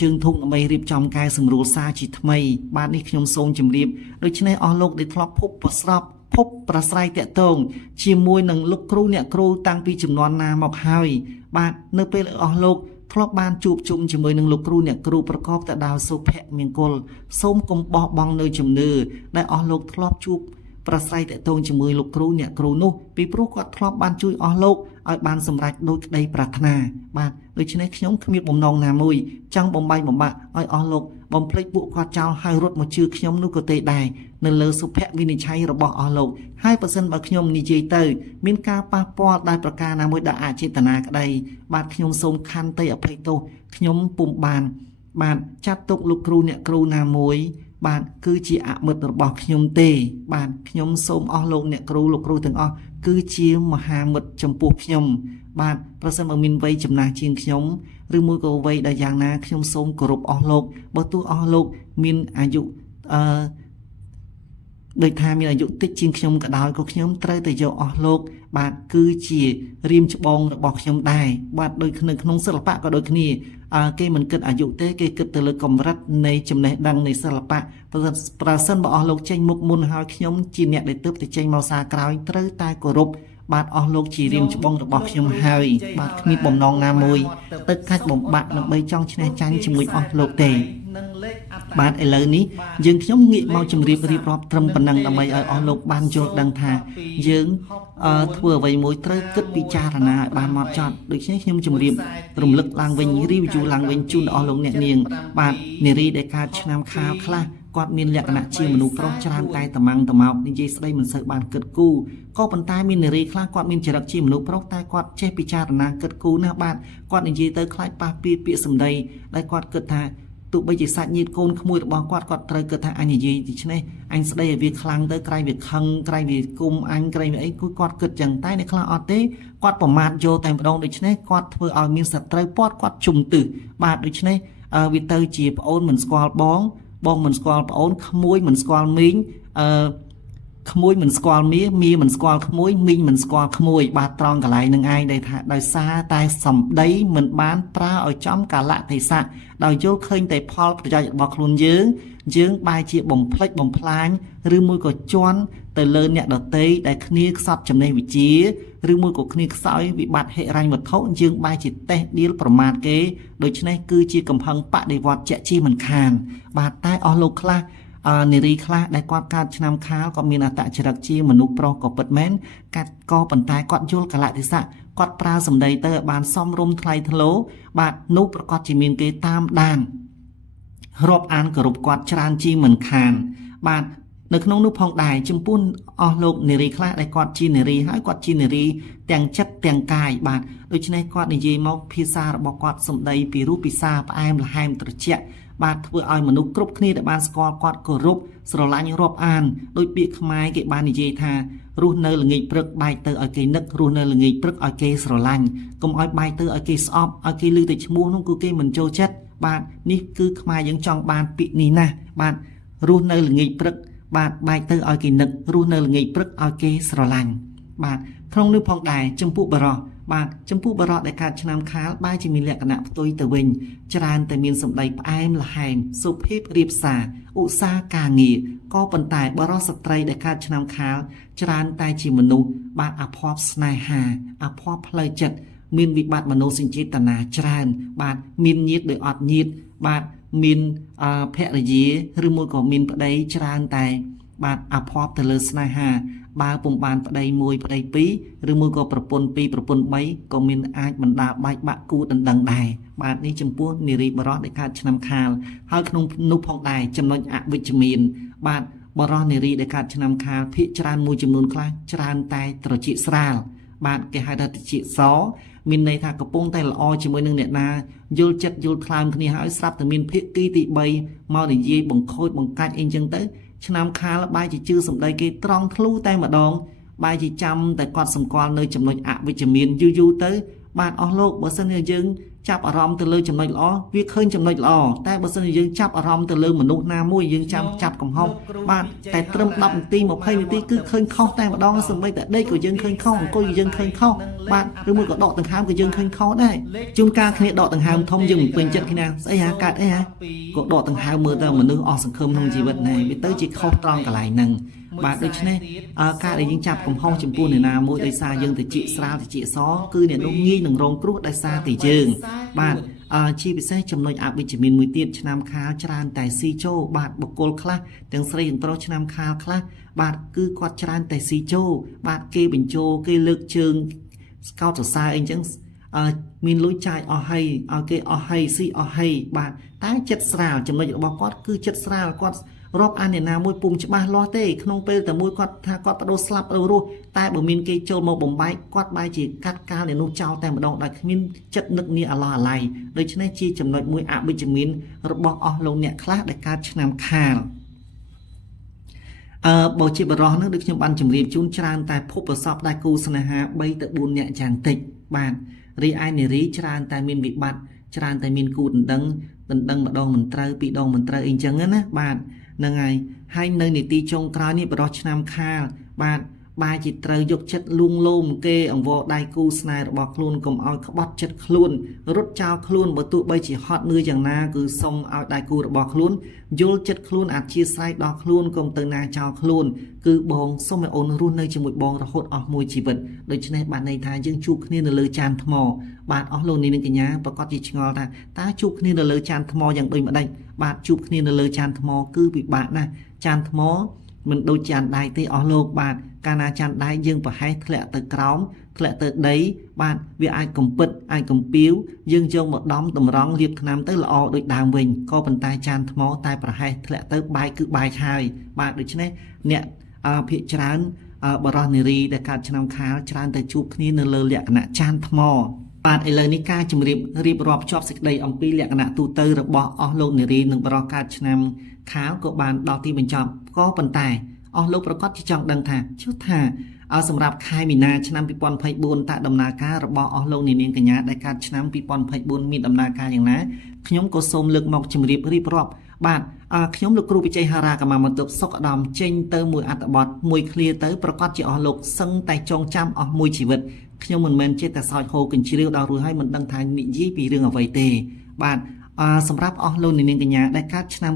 ជើងធុកដើម្បីរៀបចំកែសម្រួលសារជាថ្មីបាទនេះខ្ញុំសូមជម្រាបដូច្នេះអស់លោកដែលធ្លាប់ភពប្រស្រ័យភពប្រស្រ័យតាក់ទងជាមួយនឹងលោកគ្រូអ្នកគ្រូតាំងពីចំនួនណាមកហើយបាទនៅពេលអស់លោកធ្លាប់បានជួបជុំជាមួយនឹងលោកគ្រូអ្នកគ្រូប្រកបទៅដោយសុភមង្គលសូមកុំបោះបង់នៅជំនឿដែលអស់លោកធ្លាប់ជួបប្រស្រ័យតាក់ទងជាមួយលោកគ្រូអ្នកគ្រូនោះពីព្រោះគាត់ធ្លាប់បានជួយអស់លោកឲ្យបានសម្រេចដោយក្តីប្រាថ្នាបាទដូច្នេះខ្ញុំគ្មានបំណងណាមួយចង់បំបាយបំបាក់ឲ្យអស់លោកបំភ្លេចពួកគាត់ចោលហើយរត់មកជឿខ្ញុំនោះក៏ទេដែរនៅលើសុភវិនិច្ឆ័យរបស់អស់លោកហើយបើសិនបើខ្ញុំនិយាយទៅមានការប៉ះពាល់ដោយប្រការណាមួយដែលអចេតនាក្តីបាទខ្ញុំសូមខន្តីអភ័យទោសខ្ញុំពុំបានបាទចាត់ទុកលោកគ្រូអ្នកគ្រូណាមួយបាទគឺជាអមិត្តរបស់ខ្ញុំទេបាទខ្ញុំសូមអស់លោកអ្នកគ្រូលោកគ្រូទាំងអស់គឺជាមហាមិត្តចំពោះខ្ញុំបាទប្រសិនបើមានវ័យចំណាស់ជាងខ្ញុំឬមួយក៏វ័យដែលយ៉ាងណាខ្ញុំសូមគោរពអស់លោកបើទោះអស់លោកមានអាយុដោយថាមានអាយុតិចជាងខ្ញុំក៏ដោយក៏ខ្ញុំត្រូវតែយកអស់លោកបាទគឺជារៀមច្បងរបស់ខ្ញុំដែរបាទដូចក្នុងសិល្បៈក៏ដូចគ្នាគេមិនគិតអាយុទេគេគិតទៅលើកម្រិតនៃចំណេះដឹងនៃសិល្បៈប្រសិនបើអស់លោកចេញមុខមុនហើយខ្ញុំជាអ្នកដែលទើបតែចេញមកសារក្រោយត្រូវតែគោរពបាទអស់លោកជារៀមច្បងរបស់ខ្ញុំហើយបាទគ្មានបំណងណាមួយទៅកាច់បំបាក់ដើម្បីចង់ឈ្នះចាញ់ជាមួយអស់លោកទេបាទឥឡូវនេះយើងខ្ញុំងាកមកជម្រាបរៀបរាប់ត្រឹមប៉ុណ្ណឹងដើម្បីឲ្យអស់លោកបានយល់ដឹងថាយើងធ្វើអ្វីមួយត្រូវគិតពិចារណាឲ្យបានហ្មត់ចត់ដូច្នេះខ្ញុំជម្រាបរំលឹកឡើងវិញ review ឡើងវិញជូនដល់អស់លោកអ្នកនាងបាទនារីដែលកើតឆ្នាំខាលខ្លះ គាត់មានលក្ខណៈជាមនុស្សប្រុសច្រើនតែតម៉ាំងតម៉ោកនិយាយស្ដីមិនសូវបានគិតគូរក៏ប៉ុន្តែមាននារីខ្លះគាត់មានចរិតជាមនុស្សប្រុសតែគាត់ចេះពិចារណាគិតគូរណាស់បាទគាត់និយាយទៅខ្លាចប៉ះពាក្យសម្ដីដែលគាត់គិតថាទោះបីជាសាច់ញាតិកូនក្មួយរបស់គាត់ត្រូវគិតថាអញនិយាយដូច្នេះអញស្ដីឲ្យវាខ្លាំងទៅក្រែងវាខឹងក្រែងវាគុំអញក្រែងវាអីគាត់គិតចឹងតែអ្នកខ្លះអត់ទេគាត់ប្រមាថយកតែម្ដងដូច្នេះគាត់ធ្វើឲ្យមានសត្រូវពាត់គាត់ជុំទិសបាទដូច្នេះវាទៅជាប្អូនមិនស្គាល់បងមិនស្គាល់ប្អូនក្មួយមិនស្គាល់មីងក្មួយមិនស្គាល់មាមិនស្គាល់ក្មួយមីងមិនស្គាល់ក្មួយបាទត្រង់កន្លែងនឹងឯងដែលថាដោយសារតែសម្ដីមិនបានប្រើឲ្យចំកាលៈទេសៈដោយយល់ឃើញតែផលប្រយោជន៍របស់ខ្លួនយើងបែរជាបំផ្លិចបំផ្លាញឬមួយក៏ជន់ទៅលើអ្នកដទៃដែលគ្នាខ្សត់ចំណេះវិជ្ជាឬមួយក៏គ្នាខ្សោយវិបត្តិហិរញ្ញវត្ថុយើងបែរជាតេះដៀលប្រមាថគេដូច្នេះគឺជាកំហឹងបដិវត្តជាក់ជាមិនខានបាទតែអស់លោកខ្លះនារីខ្លះដែលគាត់កើតឆ្នាំខាលគាត់មានអត្តចរិតជាមនុស្សប្រុសក៏ពិតមែនកាត់ក៏ប៉ុន្តែគាត់យល់កលៈទេសៈគាត់ប្រើសម្ដីទៅឲ្យបានសមរម្យថ្លៃថ្នូរបាទនោះប្រកាសជាមានគេតាមដានរាប់អានគោរពគាត់ច្រើនជាមិនខានបាទនៅក្នុងនោះផងដែរចំពោះអស់លោកនារីខ្លះដែលគាត់ជានារីហើយគាត់ជានារីទាំងចិត្តទាំងកាយបាទដូច្នេះគាត់និយាយមកភាសារបស់គាត់សម្ដីពីរូបពិសាផ្អែមល្ហែមត្រជាក់បាទធ្វើឲ្យមនុស្សគ្រប់គ្នាដែលបានស្គាល់គាត់គោរពស្រឡាញ់រាប់អានដោយពាក្យខ្មែរគេបាននិយាយថារស់នៅល្ងាចព្រឹកបែកទៅឲ្យគេនឹករស់នៅល្ងាចព្រឹកឲ្យគេស្រឡាញ់កុំឲ្យបែកទៅឲ្យគេស្អប់ឲ្យគេឮតែឈ្មោះនោះគឺគេមិនចូលចិត្តបាទនេះគឺខ្មែរយើងចង់បានពាក្យនេះណាស់បាទរស់នៅល្ងាចព្រឹកបាទបែកទៅឲ្យគេនឹករស់នៅល្ងាចព្រឹកឲ្យគេស្រឡាញ់បាទក្នុងនេះផងដែរចំពោះបរោះបាទចំពោះបរោះដែលកើតឆ្នាំខាលបែរជាមានលក្ខណៈផ្ទុយទៅវិញច្រើនតែមានសម្ដីផ្អែមល្ហែមសុភាពរាបសារឧស្សាហ៍ការងារក៏ប៉ុន្តែបរោះស្ត្រីដែលកើតឆ្នាំខាលច្រើនតែជាមនុស្សបាទអភ័ព្វស្នេហាអភ័ព្វផ្លូវចិត្តមានវិបត្តិមនោសញ្ចេតនាច្រើនបាទមានញាតិដោយអត់ញាតិបាទមានភរិយាឬមួយក៏មានប្តីច្រើនតែបាទអភ័ព្វទៅលើស្នេហាបើពុំបានប្តីមួយប្តីពីរឬមួយក៏ប្រពន្ធពីរប្រពន្ធបីក៏មានអាចបណ្ដាបែកបាក់គូដណ្ដឹងដែរបាទនេះចំពោះនារីបរោះដែលកើតឆ្នាំខាលហើយក្នុងនោះផងដែរចំណុចអវិជ្ជមានបាទបរោះនារីដែលកើតឆ្នាំខាលភាគច្រើនមួយចំនួនខ្លះច្រើនតែត្រចៀកស្រាលបាទគេហៅថាត្រចៀកសមានន័យថាកំពុងតែល្អជាមួយនឹងអ្នកណាយល់ចិត្តយល់ថ្លើមគ្នាហើយស្រាប់តែមានភាគីទី3មកនិយាយបង្ខូចបង្កាច់អីចឹងទៅឆ្នាំខាលបែរជាជឿសម្ដីគេត្រង់ធ្លូតែម្ដងបែរជាចាំតែគាត់សម្គាល់នៅចំណុចអវិជ្ជមានយូរទៅបាទអស់លោកបើសិនជាយើងចាប់អារម្មណ៍ទៅលើចំណុចល្អវាឃើញចំណុចល្អតែបើសិនជាយើងចាប់អារម្មណ៍ទៅលើមនុស្សណាមួយយើងចាប់កំហុសបាទតែត្រឹម10នាទី20នាទីគឺឃើញខុសតែម្ដងសម្បីតែដេកក៏យើងឃើញខុសអង្គុយក៏យើងឃើញខុសបាទឬមួយក៏ដកដង្ហើមក៏យើងឃើញខុសដែរជួនកាលគ្នាដកដង្ហើមធំយើងមិនពេញចិត្តគ្នាស្អីហាកាត់អីហាក៏ដកដង្ហើមមើលទៅមនុស្សអស់សង្ឃឹមក្នុងជីវិតដែរវាទៅជាខុសត្រង់កន្លែងហ្នឹងបាទដូច្នេះការដែលយើងចាប់កំហុសចំពោះអ្នកណាមួយដោយសារយើងទៅជាស្រាលទៅជាសគឺអ្នកនោះងាយនឹងរងគ្រោះដោយសារតែយើងបាទជាពិសេសចំណុចអវិជ្ជមានមួយទៀតឆ្នាំខាលច្រើនតែស៊ីជោបាទបុគ្គលខ្លះទាំងស្រីទាំងប្រុសឆ្នាំខាលខ្លះបាទគឺគាត់ច្រើនតែស៊ីជោបាទគេបញ្ជោគេលើកជើងស្កោតសរសើរអីចឹងមានលុយចាយអស់ហើយឲ្យគេអស់ហើយស៊ីអស់ហើយបាទតែចិត្តស្រាលចំណុចរបស់គាត់គឺចិត្តស្រាលគាត់រាប់អានអ្នកណាមួយពុំច្បាស់លាស់ទេក្នុងពេលតែមួយគាត់ថាគាត់បដូរស្លាប់បដូររស់តែបើមានគេចូលមកបំបែកគាត់បែរជាកាត់កាលអ្នកនោះចោលតែម្ដងដោយគ្មានចិត្តនឹកនាអាឡោះអាល័យដូច្នេះជាចំណុចមួយអវិជ្ជមានរបស់អស់លោកអ្នកខ្លះដែលកើតឆ្នាំខាលបើជាបរោះនោះដូចខ្ញុំបានជម្រាបជូនច្រើនតែភពប្រសពដែលគូស្នេហា3ទៅ4អ្នកយ៉ាងតិចបាទរីឯនារីច្រើនតែមានវិបត្តិច្រើនតែមានគូដណ្ដឹងម្ដងមិនត្រូវពីរដងមិនត្រូវអីចឹងណាបាទហ្នឹងហើយនៅនីតិចុងក្រោយនេះបរោះឆ្នាំខាលបាទបែរជាត្រូវយកចិត្តលួងលោមគេអង្វរដៃគូស្នេហ៍របស់ខ្លួនកុំឲ្យក្បត់ចិត្តខ្លួនរត់ចោលខ្លួនបើទោះបីជាហត់នឿយយ៉ាងណាគឺសុំឲ្យដៃគូរបស់ខ្លួនយល់ចិត្តខ្លួនអធិស្ឋានដល់ខ្លួនកុំទៅណាចោលខ្លួនគឺបងសុំឲ្យអូនរស់នៅជាមួយបងរហូតអស់មួយជីវិតដូច្នេះបានន័យថាយើងជួបគ្នានៅលើចានថ្មបាទអស់លោកនាងកញ្ញាប្រកាសជាឆ្ងល់ថាតើជួបគ្នានៅលើចានថ្មយ៉ាងដូចម្ដេចបាទជួបគ្នានៅលើចានថ្មគឺពិបាកណាស់ចានថ្ម មិនដូចចានដៃទេអស់លោកបាទកាលណាចានដៃយើងប្រហែសធ្លាក់ទៅក្រោមធ្លាក់ទៅដីបាទវាអាចកំពិតអាចកំពីវយើងយកមកដំតម្រង់លាបថ្នាំទៅល្អដូចដើមវិញក៏ប៉ុន្តែចានថ្មតែប្រហែសធ្លាក់ទៅបែកគឺបែកហើយបាទដូច្នេះអ្នកភាគច្រើនបរោះនារីដែលកើតឆ្នាំខាលច្រើនតែជួបគ្នានៅលើលក្ខណៈចានថ្មបាទឥឡូវនេះការជម្រាបរៀបរាប់ជាប់សេចក្តីអំពីលក្ខណៈទូទៅរបស់អស់លោកនារីនិងបរោះកើតឆ្នាំខាលក៏បានដល់ទីបញ្ចប់ក៏ប៉ុន្តែអស់លោកប្រកាសជាចង់ដឹងថាចុះថាសម្រាប់ខែមីនាឆ្នាំ2024តើដំណើរការរបស់អស់លោកនាងកញ្ញាដែលកើតឆ្នាំ2024មានដំណើរការយ៉ាងណាខ្ញុំក៏សូមលើកមកជម្រាបរៀបរាប់បាទខ្ញុំលោកគ្រូវិជ័យហារាកម្មាបន្ទប់សុខឧត្តមចេញទៅមួយអត្ថបទមួយឃ្លាទៅប្រកាសជាអស់លោកសឹងតែចងចាំអស់មួយជីវិតខ្ញុំមិនមែនចេះតែសើចហូរកញ្ជ្រៀវដល់រួចហើយមិនដឹងថានិយាយពីរឿងអ្វីទេបាទសម្រាប់អស់លោកនាងកញ្ញាដែលកើតឆ្នាំ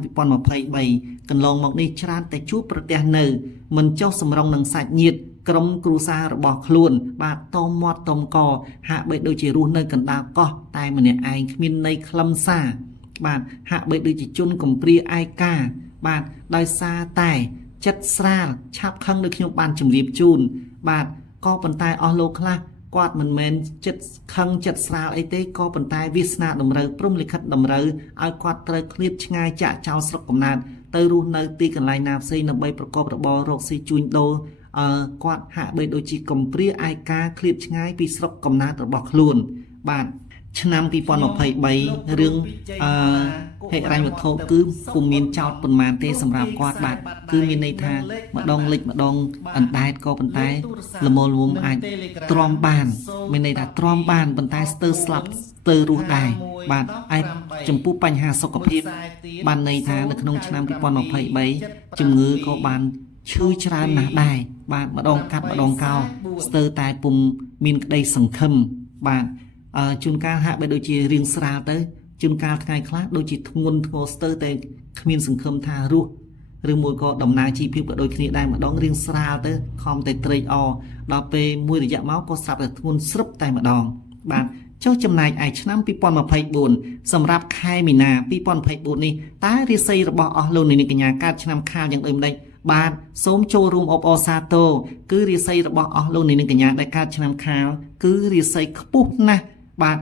2023កន្លងមកនេះច្រើនតែជួបប្រទះនៅមិនចុះសម្រុងនឹងសាច់ញាតិក្រុមគ្រួសាររបស់ខ្លួនបាទតមមាត់តមកហាក់បីដូចជារស់នៅកណ្ដាលកោះតែម្នាក់ឯងគ្មានន័យខ្លឹមសារបាទហាក់បីដូចជាជនកំព្រាឯកាបាទដោយសារតែចិត្តស្រាលឆាប់ខឹងដូចខ្ញុំបានជម្រាបជូនបាទក៏ប៉ុន្តែអស់លោកខ្លះគាត់មិនមែនចិត្តខឹងចិត្តស្រាលអីទេក៏ប៉ុន្តែវាសនាតម្រូវព្រំលិខិតតម្រូវឲ្យគាត់ត្រូវឃ្លាតឆ្ងាយចាក់ចោលស្រុកកំណើតទៅរស់នៅទីកន្លែងណាផ្សេងដើម្បីប្រកបរបររកស៊ីជួញដូរគាត់ហាក់បីដូចជាកំព្រាឯកាឃ្លាតឆ្ងាយពីស្រុកកំណើតរបស់ខ្លួនបាទឆ្នាំ2023រឿងហិរញ្ញវត្ថុគឺពុំមានចោតប៉ុន្មានទេសម្រាប់គាត់បាទគឺមានន័យថាម្ដងលិចម្ដងអណ្ដែតក៏ប៉ុន្តែល្មមលំអាចទ្រាំបានមានន័យថាទ្រាំបានប៉ុន្តែស្ទើរស្លាប់ស្ទើររស់ដែរបាទឯចំពោះបញ្ហាសុខភាពបានន័យថានៅក្នុងឆ្នាំ2023ជំងឺក៏បានឈឺច្រើនណាស់ដែរបាទម្ដងកាត់ម្ដងកោស្ទើរតែពុំមានក្តីសង្ឃឹមបាទជួនកាលហាក់បីដូចជារៀងស្រាលទៅជួនកាលថ្ងៃខ្លះដូចជាធ្ងន់ធ្ងរស្ទើរតែគ្មានសង្ឃឹមថារស់ឬមួយក៏ដំណើរជីវភាពក៏ដូចគ្នាដែរម្ដងរៀងស្រាលទៅខំតែត្រេកអរដល់ពេលមួយរយៈមកក៏ស្រាប់តែធ្ងន់ស្រុបតែម្ដងបាទចុះចំណែកឯឆ្នាំ2024សម្រាប់ខែមីនា2024នេះតើរាសីរបស់អស់លោកនាងកញ្ញាកើតឆ្នាំខាលយ៉ាងដូចម្ដេចបាទសូមចូលរួមអបអរសាទរគឺរាសីរបស់អស់លោកនាងកញ្ញាដែលកើតឆ្នាំខាលគឺរាសីខ្ពស់ណាស់បាទ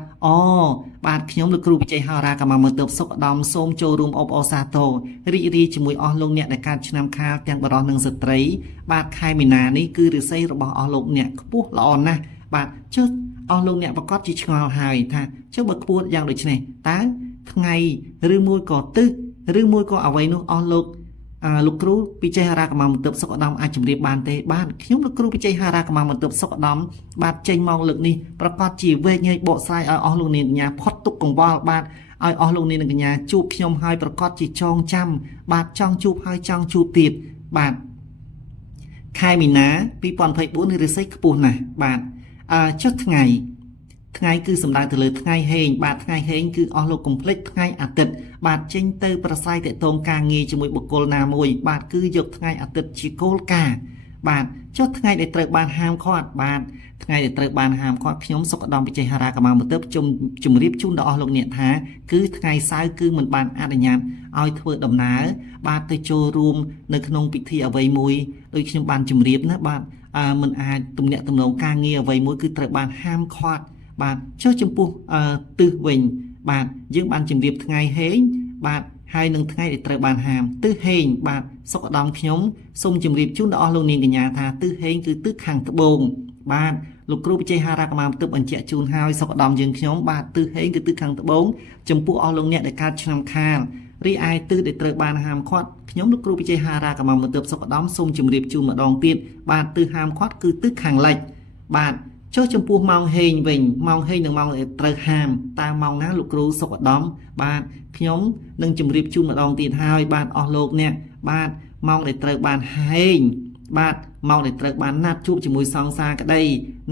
បាទខ្ញុំលោកគ្រូវិជ័យហារាកម្មាបន្ទប់សុខឧត្តមសូមចូលរួមអបអរសាទររីករាយជាមួយអស់លោកអ្នកដែលកើតឆ្នាំខាលទាំងបរិសុទ្ធនិងស្ត្រីបាទខែមីនានេះគឺរាសីរបស់អស់លោកអ្នកខ្ពស់ល្អណាស់បាទចុះអស់លោកអ្នកប្រកាសជាឆ្ងល់ហើយថាចុះបើខ្ពស់យ៉ាងដូចនេះតើថ្ងៃឬមួយក៏ទិសឬមួយក៏អ្វីនោះអស់លោកគ្រូវិជ័យហារាកម្មាបន្ទប់សុខឧត្តមអាចជម្រាបបានទេបាទខ្ញុំលោកគ្រូវិជ័យហារាកម្មាបន្ទប់សុខឧត្តមបាទចេញមកលើកនេះប្រកាសជាវែកញែកបកស្រាយឲ្យអស់លោកនាងកញ្ញាផុតទុកកង្វល់បាទឲ្យអស់លោកនាងកញ្ញាជួបខ្ញុំហើយប្រកាសជាចងចាំបាទចង់ជួបហើយចង់ជួបទៀតបាទខែមីនា2024រាសីខ្ពស់ណាស់បាទចុះថ្ងៃគឺសំដៅទៅលើថ្ងៃហេងបាទថ្ងៃហេងគឺអស់លោកកុំភ្លេចថ្ងៃអាទិត្យបាទចេញទៅប្រស័យតេតងការងារជាមួយបុគ្គលណាមួយបាទគឺយកថ្ងៃអាទិត្យជាគោលការណ៍បាទចុះថ្ងៃដែលត្រូវបានហាមឃាត់បាទថ្ងៃដែលត្រូវបានហាមឃាត់ខ្ញុំសុខឧត្តមវិជ័យហារាកម្មាបន្ទប់ជម្រាបជូនដល់អស់លោកអ្នកថាគឺថ្ងៃសៅរ៍គឺមិនបានអនុញ្ញាតឲ្យធ្វើដំណើរបាទទៅចូលរួមនៅក្នុងពិធីអ្វីមួយដូចខ្ញុំបានជម្រាបណាបាទមិនអាចទំនាក់ទំនងការងារអ្វីមួយគឺត្រូវបានហាមឃាត់បាទចុះចំពោះទិសវិញបាទយើងបានជម្រាបថ្ងៃហេងបាទហើយនឹងថ្ងៃដែលត្រូវបានហាមទិសហេងបាទសុខឧត្តមខ្ញុំសូមជម្រាបជូនដល់អស់លោកនាងកញ្ញាថាទិសហេងគឺទិសខាងត្បូងបាទលោកគ្រូវិជ័យហារាកម្មាបន្ទប់បញ្ជាក់ជូនហើយសុខឧត្តមយើងខ្ញុំបាទទិសហេងគឺទិសខាងត្បូងចំពោះអស់លោកអ្នកដែលកើតឆ្នាំខាលរីឯទិសដែលត្រូវបានហាមឃាត់ខ្ញុំលោកគ្រូវិជ័យហារាកម្មាបន្ទប់សុខឧត្តមសូមជម្រាបជូនម្ដងទៀតបាទទិសហាមឃាត់គឺទិសខាងលិចបាទចុះចំពោះម៉ោងហេងវិញម៉ោងហេងនិងម៉ោងត្រូវហាមតើម៉ោងណាលោកគ្រូសុខឧត្តមបាទខ្ញុំនឹងជម្រាបជូនម្ដងទៀតហើយបាទអស់លោកអ្នកបាទម៉ោងដែលត្រូវបានហេងបាទម៉ោងដែលត្រូវបានណាត់ជួបជាមួយសង្សារក្តី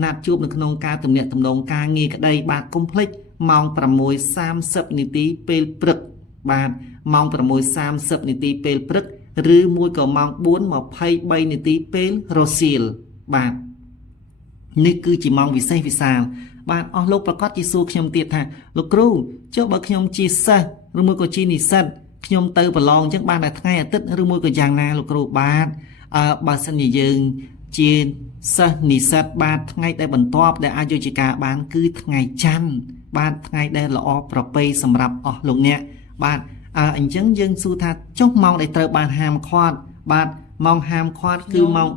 ណាត់ជួបនៅក្នុងការទំនាក់ទំនងការងារក្តីបាទកុំភ្លេចម៉ោង 6:30 នាទីពេលព្រឹកបាទម៉ោង 6:30 នាទីពេលព្រឹកឬមួយក៏ម៉ោង 4:23 នាទីពេលរសៀលបាទនេះគឺជាម៉ោងវិសេសវិសាលបាទអស់លោកប្រកាសជាសួរខ្ញុំទៀតថាលោកគ្រូចុះបើខ្ញុំជាសិស្សឬមួយក៏ជានិស្សិតខ្ញុំទៅប្រឡងអញ្ចឹងបានតែថ្ងៃអាទិត្យឬមួយក៏យ៉ាងណាលោកគ្រូបាទ បើសិនជាយើងជាសិស្សនិស្សិតបាទថ្ងៃដែលបន្ទាប់ដែលអាចយកជាការបានគឺថ្ងៃច័ន្ទបាទថ្ងៃដែលល្អប្រពៃសម្រាប់អស់លោកអ្នកបាទអញ្ចឹងយើងសួរថាចុះម៉ោងដែលត្រូវបានហាមឃាត់បាទម៉ោងហាមឃាត់គឺម៉ោង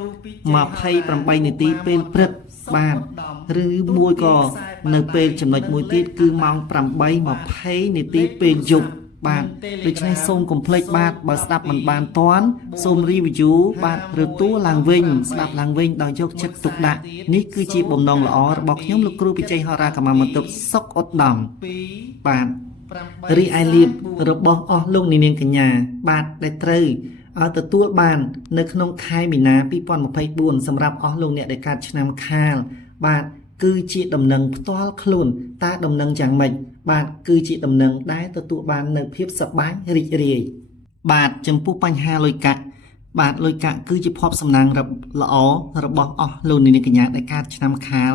10:28 នាទីពេលព្រឹកបាទឬមួយក៏នៅពេលចំណុចមួយទៀតគឺម៉ោង8:20 នាទីពេលយប់បាទដូច្នេះសូមកុំភ្លេចបាទបើស្ដាប់មិនបានទាន់សូម review បាទឬទួលឡើងវិញស្ដាប់ឡើងវិញដោយយកចិត្តទុកដាក់នេះគឺជាបំណងល្អរបស់ខ្ញុំលោកគ្រូបច្ចេកហោរាកម្មាបន្ទប់សុកឧត្តមបាទរីឯលៀបរបស់អស់លោកនាងកញ្ញាបាទដែលត្រូវទទួលបាននៅក្នុងខែមីនា2024សម្រាប់អស់លោកអ្នកដែលកើតឆ្នាំខាលបាទគឺជាដំណឹងផ្ទាល់ខ្លួនតើដំណឹងយ៉ាងម៉េចបាទគឺជាដំណឹងដែលទទួលបាននៅភាពសប្បាយរីករាយបាទចំពោះបញ្ហាលុយកាក់បាទលុយកាក់គឺជាភ័ព្វសំណាងល្អរបស់អស់លោកនាងកញ្ញាដែលកើតឆ្នាំខាល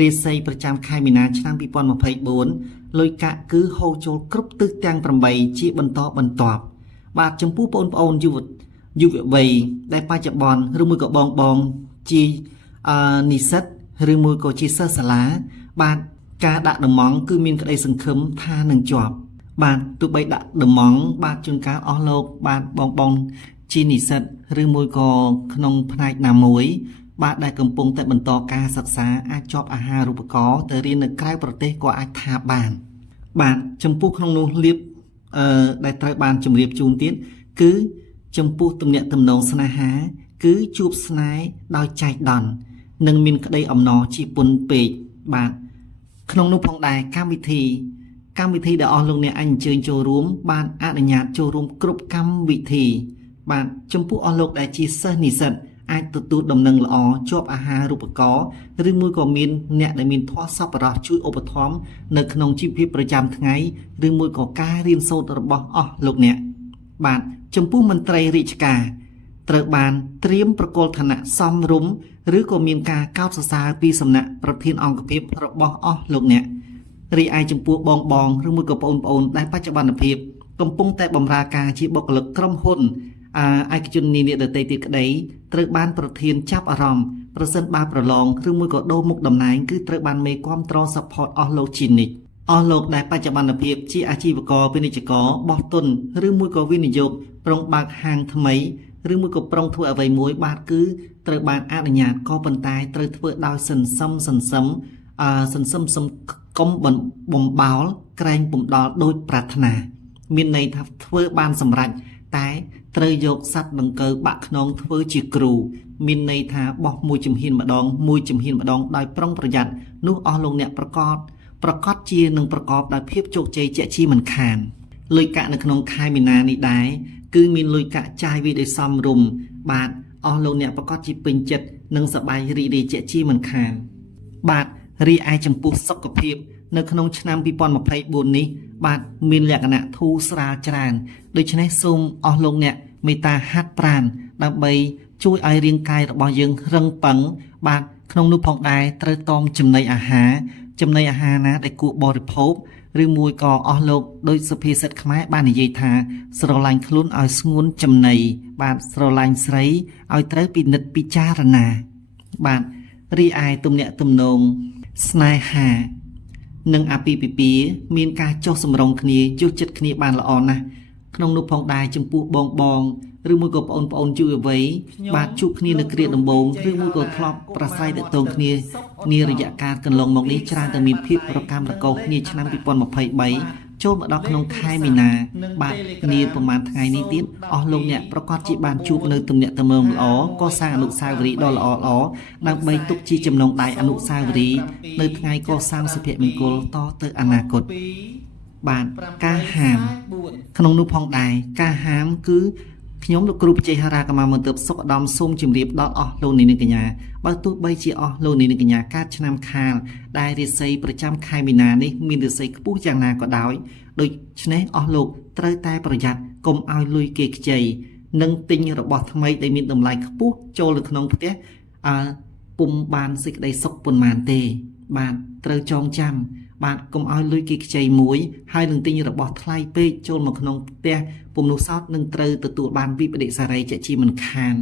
រាសីប្រចាំខែមីនាឆ្នាំ2024លុយកាក់គឺហូរចូលគ្រប់ទិសទាំង8ជាបន្តបន្ទាប់បាទចំពោះបងប្អូនយុវវ័យដែលបច្ចុប្បន្នឬមួយក៏បងជានិស្សិតឬមួយក៏ជាសិស្សសាលាបាទការដាក់ដំងគឺមានក្តីសង្ឃឹមថានឹងជាប់បាទទោះបីដាក់ដំងបាទជួនកាលអស់លោកបាទបងជានិស្សិតឬមួយក៏ក្នុងផ្នែកណាមួយបាទដែលកំពុងតែបន្តការសិក្សាអាចជាប់អាហារូបករណ៍ទៅរៀននៅក្រៅប្រទេសក៏អាចថាបានបាទចំពោះក្នុងនោះលៀបដែលត្រូវបានជម្រាបជូនទៀតគឺចំពោះទំនាក់ទំនងស្នេហាគឺជួបស្នេហ៍ដោយចៃដន្យនិងមានក្តីអំណរជាពន់ពេកបាទក្នុងនោះផងដែរកម្មវិធីដែលអស់លោកអ្នកអញ្ជើញចូលរួមបានអនុញ្ញាតចូលរួមគ្រប់កម្មវិធីបាទចំពោះអស់លោកដែលជាសិស្សនិស្សិតអាចទទួលដំណឹងល្អជាប់អាហារូបករណ៍ឬមួយក៏មានអ្នកដែលមានធម៌សប្បុរសជួយឧបត្ថម្ភនៅក្នុងជីវភាពប្រចាំថ្ងៃឬមួយក៏ការរៀនសូត្ររបស់អស់លោកអ្នកបាទចំពោះមន្ត្រីរាជការត្រូវបានត្រៀមប្រកល់ឋានៈសមរម្យឬក៏មានការកោតសរសើរពីសំណាក់ប្រធានអង្គភិបរបស់អស់លោកអ្នករីឯចំពោះបងឬមួយក៏បងប្អូនដែលបច្ចុប្បន្នភាពកំពុងតែបម្រើការជាបុគ្គលិកក្រុមហ៊ុនឯកជននានាដទៃទៀតក្តីត្រូវបានប្រធានចាប់អារម្មណ៍ប្រសិនបើប្រឡងឬមួយក៏ដូរមុខតំណែងគឺត្រូវបានមេគាំទ្រ support អស់លោកជានិច្ចអស់លោកដែលបច្ចុប្បន្នភាពជាអាជីវករពាណិជ្ជករបោះទុនឬមួយក៏វិនិយោគប្រុងបើកហាងថ្មីឬមួយក៏ប្រុងធ្វើអ្វីមួយបាទគឺត្រូវបានអនុញ្ញាតក៏ប៉ុន្តែត្រូវធ្វើដោយសន្សំកុំបំបោលក្រែងពុំដល់ដូចប្រាថ្នាមានន័យថាធ្វើបានសម្រេចតែត្រូវយកសัตว์ដង្កូវបាក់ខ្នងធ្វើជាគ្រូមានន័យថាបោះមួយជំហានម្ដងដោយប្រុងប្រយ័ត្ននោះអស់លោកអ្នកប្រកាសជានឹងប្រកបដោយភាពជោគជ័យជាក់ជាមិនខានលុយកាក់នៅក្នុងខែមីនានេះដែរគឺមានលុយកាក់ចាយវាដោយសមរម្យបាទអស់លោកអ្នកប្រកាសជាពេញចិត្តនិងសប្បាយរីករាយជាក់ជាមិនខានបាទរីឯចំពោះសុខភាពនៅក្នុងឆ្នាំ2024នេះបាទមានលក្ខណៈធូរស្រាលច្រើនដូច្នេះសូមអស់លោកអ្នកមេត្តាហាត់ប្រាណដើម្បីជួយឲ្យរាងកាយរបស់យើងរឹងប៉ឹងបាទក្នុងនោះផងដែរត្រូវតមចំណីអាហារណាដែលគួរបរិភោគឬមួយក៏អស់លោកដោយសុភាសិតខ្មែរបាននិយាយថាស្រឡាញ់ខ្លួនឲ្យស្ងួនចំណីបាទស្រឡាញ់ស្រីឲ្យត្រូវពិនិត្យពិចារណាបាទរីឯទំនាក់ទំនងស្នេហានិងអាពាហ៍ពិពាហ៍មានការចុះសម្រុងគ្នាយល់ចិត្តគ្នាបានល្អណាស់ក្នុងនោះផងដែរចំពោះបងឬមួយក៏បងប្អូនយុវវ័យបាទជួបគ្នានៅគ្រាដំបូងឬមួយក៏ធ្លាប់ប្រស្រ័យទាក់ទងគ្នានារយៈកាលកន្លងមកនេះច្រើនតែមានភាពរកាំរកូសគ្នាឆ្នាំ2023ចូលមកដល់ក្នុងខែមីនាបាទគ្នាប្រហែលថ្ងៃនេះទៀតអស់លោកអ្នកប្រកាសជាបានជួបនៅទំនាក់ទំនងល្អក៏សាងអនុស្សាវរីយ៍ដ៏ល្អដើម្បីទុកជាចំណងដៃអនុស្សាវរីយ៍នៅថ្ងៃកសាងសុភមង្គលតទៅអនាគតបាទការហាមក្នុងនោះផងដែរការហាមគឺខ្ញុំលោកគ្រូបច្ចេកហារាកម្មាបន្ទប់សុខឧត្តមសូមជម្រាបដល់អស់លោកនាងកញ្ញាបើទោះបីជាអស់លោកនាងកញ្ញាកើតឆ្នាំខាលដែលរាសីប្រចាំខែមីនានេះមានរាសីខ្ពស់យ៉ាងណាក៏ដោយដូច្នេះអស់លោកត្រូវតែប្រយ័ត្នកុំឲ្យលុយគេខ្ចីនិងទិញរបស់ថ្មីដែលមានតម្លៃខ្ពស់ចូលនៅក្នុងផ្ទះពុំបានសេចក្តីសុខប៉ុន្មានទេបាទត្រូវចងចាំ បាទកុំឲ្យលុយគេខ្ចីមួយហើយនឹងទិញរបស់ថ្លៃពេកចូលមកក្នុងផ្ទះពុំនោះសោតនឹងត្រូវទទួលបានវិបដិសារីជាមិនខាន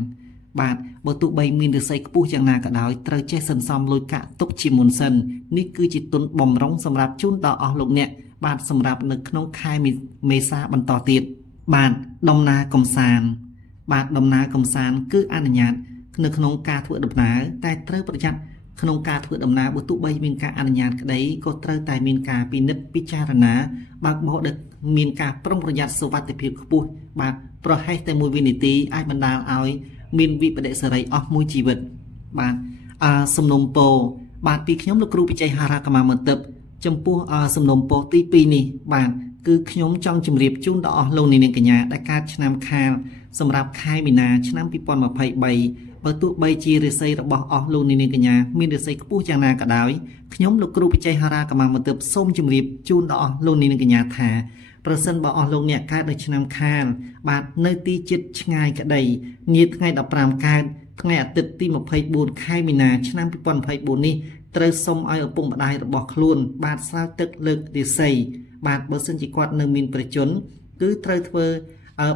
បាទបើទោះបីមានរិស័យខ្ពស់យ៉ាងណាក៏ដោយត្រូវចេះសន្សំលុយកាក់ទុកជាមុនសិននេះគឺជាទុនបំរុងសម្រាប់ជូនដល់អស់លោកអ្នកបាទសម្រាប់នៅក្នុងខែមេសាបន្តទៀតបាទដំណើរកំសាន្តបាទដំណើរកំសាន្តគឺអនុញ្ញាតនៅក្នុងការធ្វើដំណើរតែត្រូវប្រយ័ត្នក្នុងការធ្វើដំណើរបើទោះបីមានការអនុញ្ញាតក្តីក៏ត្រូវតែមានការពិនិត្យពិចារណាបើកបោដែលមានការប្រុងប្រយ័ត្នសុវត្ថិភាពខ្ពស់បាទប្រហែសតែមួយវិនាទីអាចបណ្ដាលឲ្យមានវិបដិសារីអស់មួយជីវិតបាទសំណុំពរបាទពីខ្ញុំលោកគ្រូពិជ័យហារ៉ាកម្មាមន្ទិបចំពោះសំណុំពរទី2នេះបាទគឺខ្ញុំចង់ជម្រាបជូនដល់អស់លោកនាងកញ្ញាដែលកើតឆ្នាំខាលសម្រាប់ខែមីនាឆ្នាំ2023បើទោះបីជារាសីរបស់អស់លោកនាងកញ្ញាមានរាសីខ្ពស់យ៉ាងណាក៏ដោយខ្ញុំលោកគ្រូពិជ័យហារ៉ាកម្មាមន្ទិបសូមជម្រាបជូនដល់អស់លោកនាងកញ្ញាថាប្រសិនបើអស់លោកអ្នកកើតនៅឆ្នាំខាលបាទនៅទីជិតឆ្ងាយក្តីនាថ្ងៃ15កើតថ្ងៃអាទិត្យទី24ខែមីនាឆ្នាំ2024នេះត្រូវសុំឲ្យឪពុកម្ដាយរបស់ខ្លួនបាទស្រោចទឹកលើករាសីបាទបើសិនជាគាត់នៅមានប្រជជនគឺត្រូវធ្វើ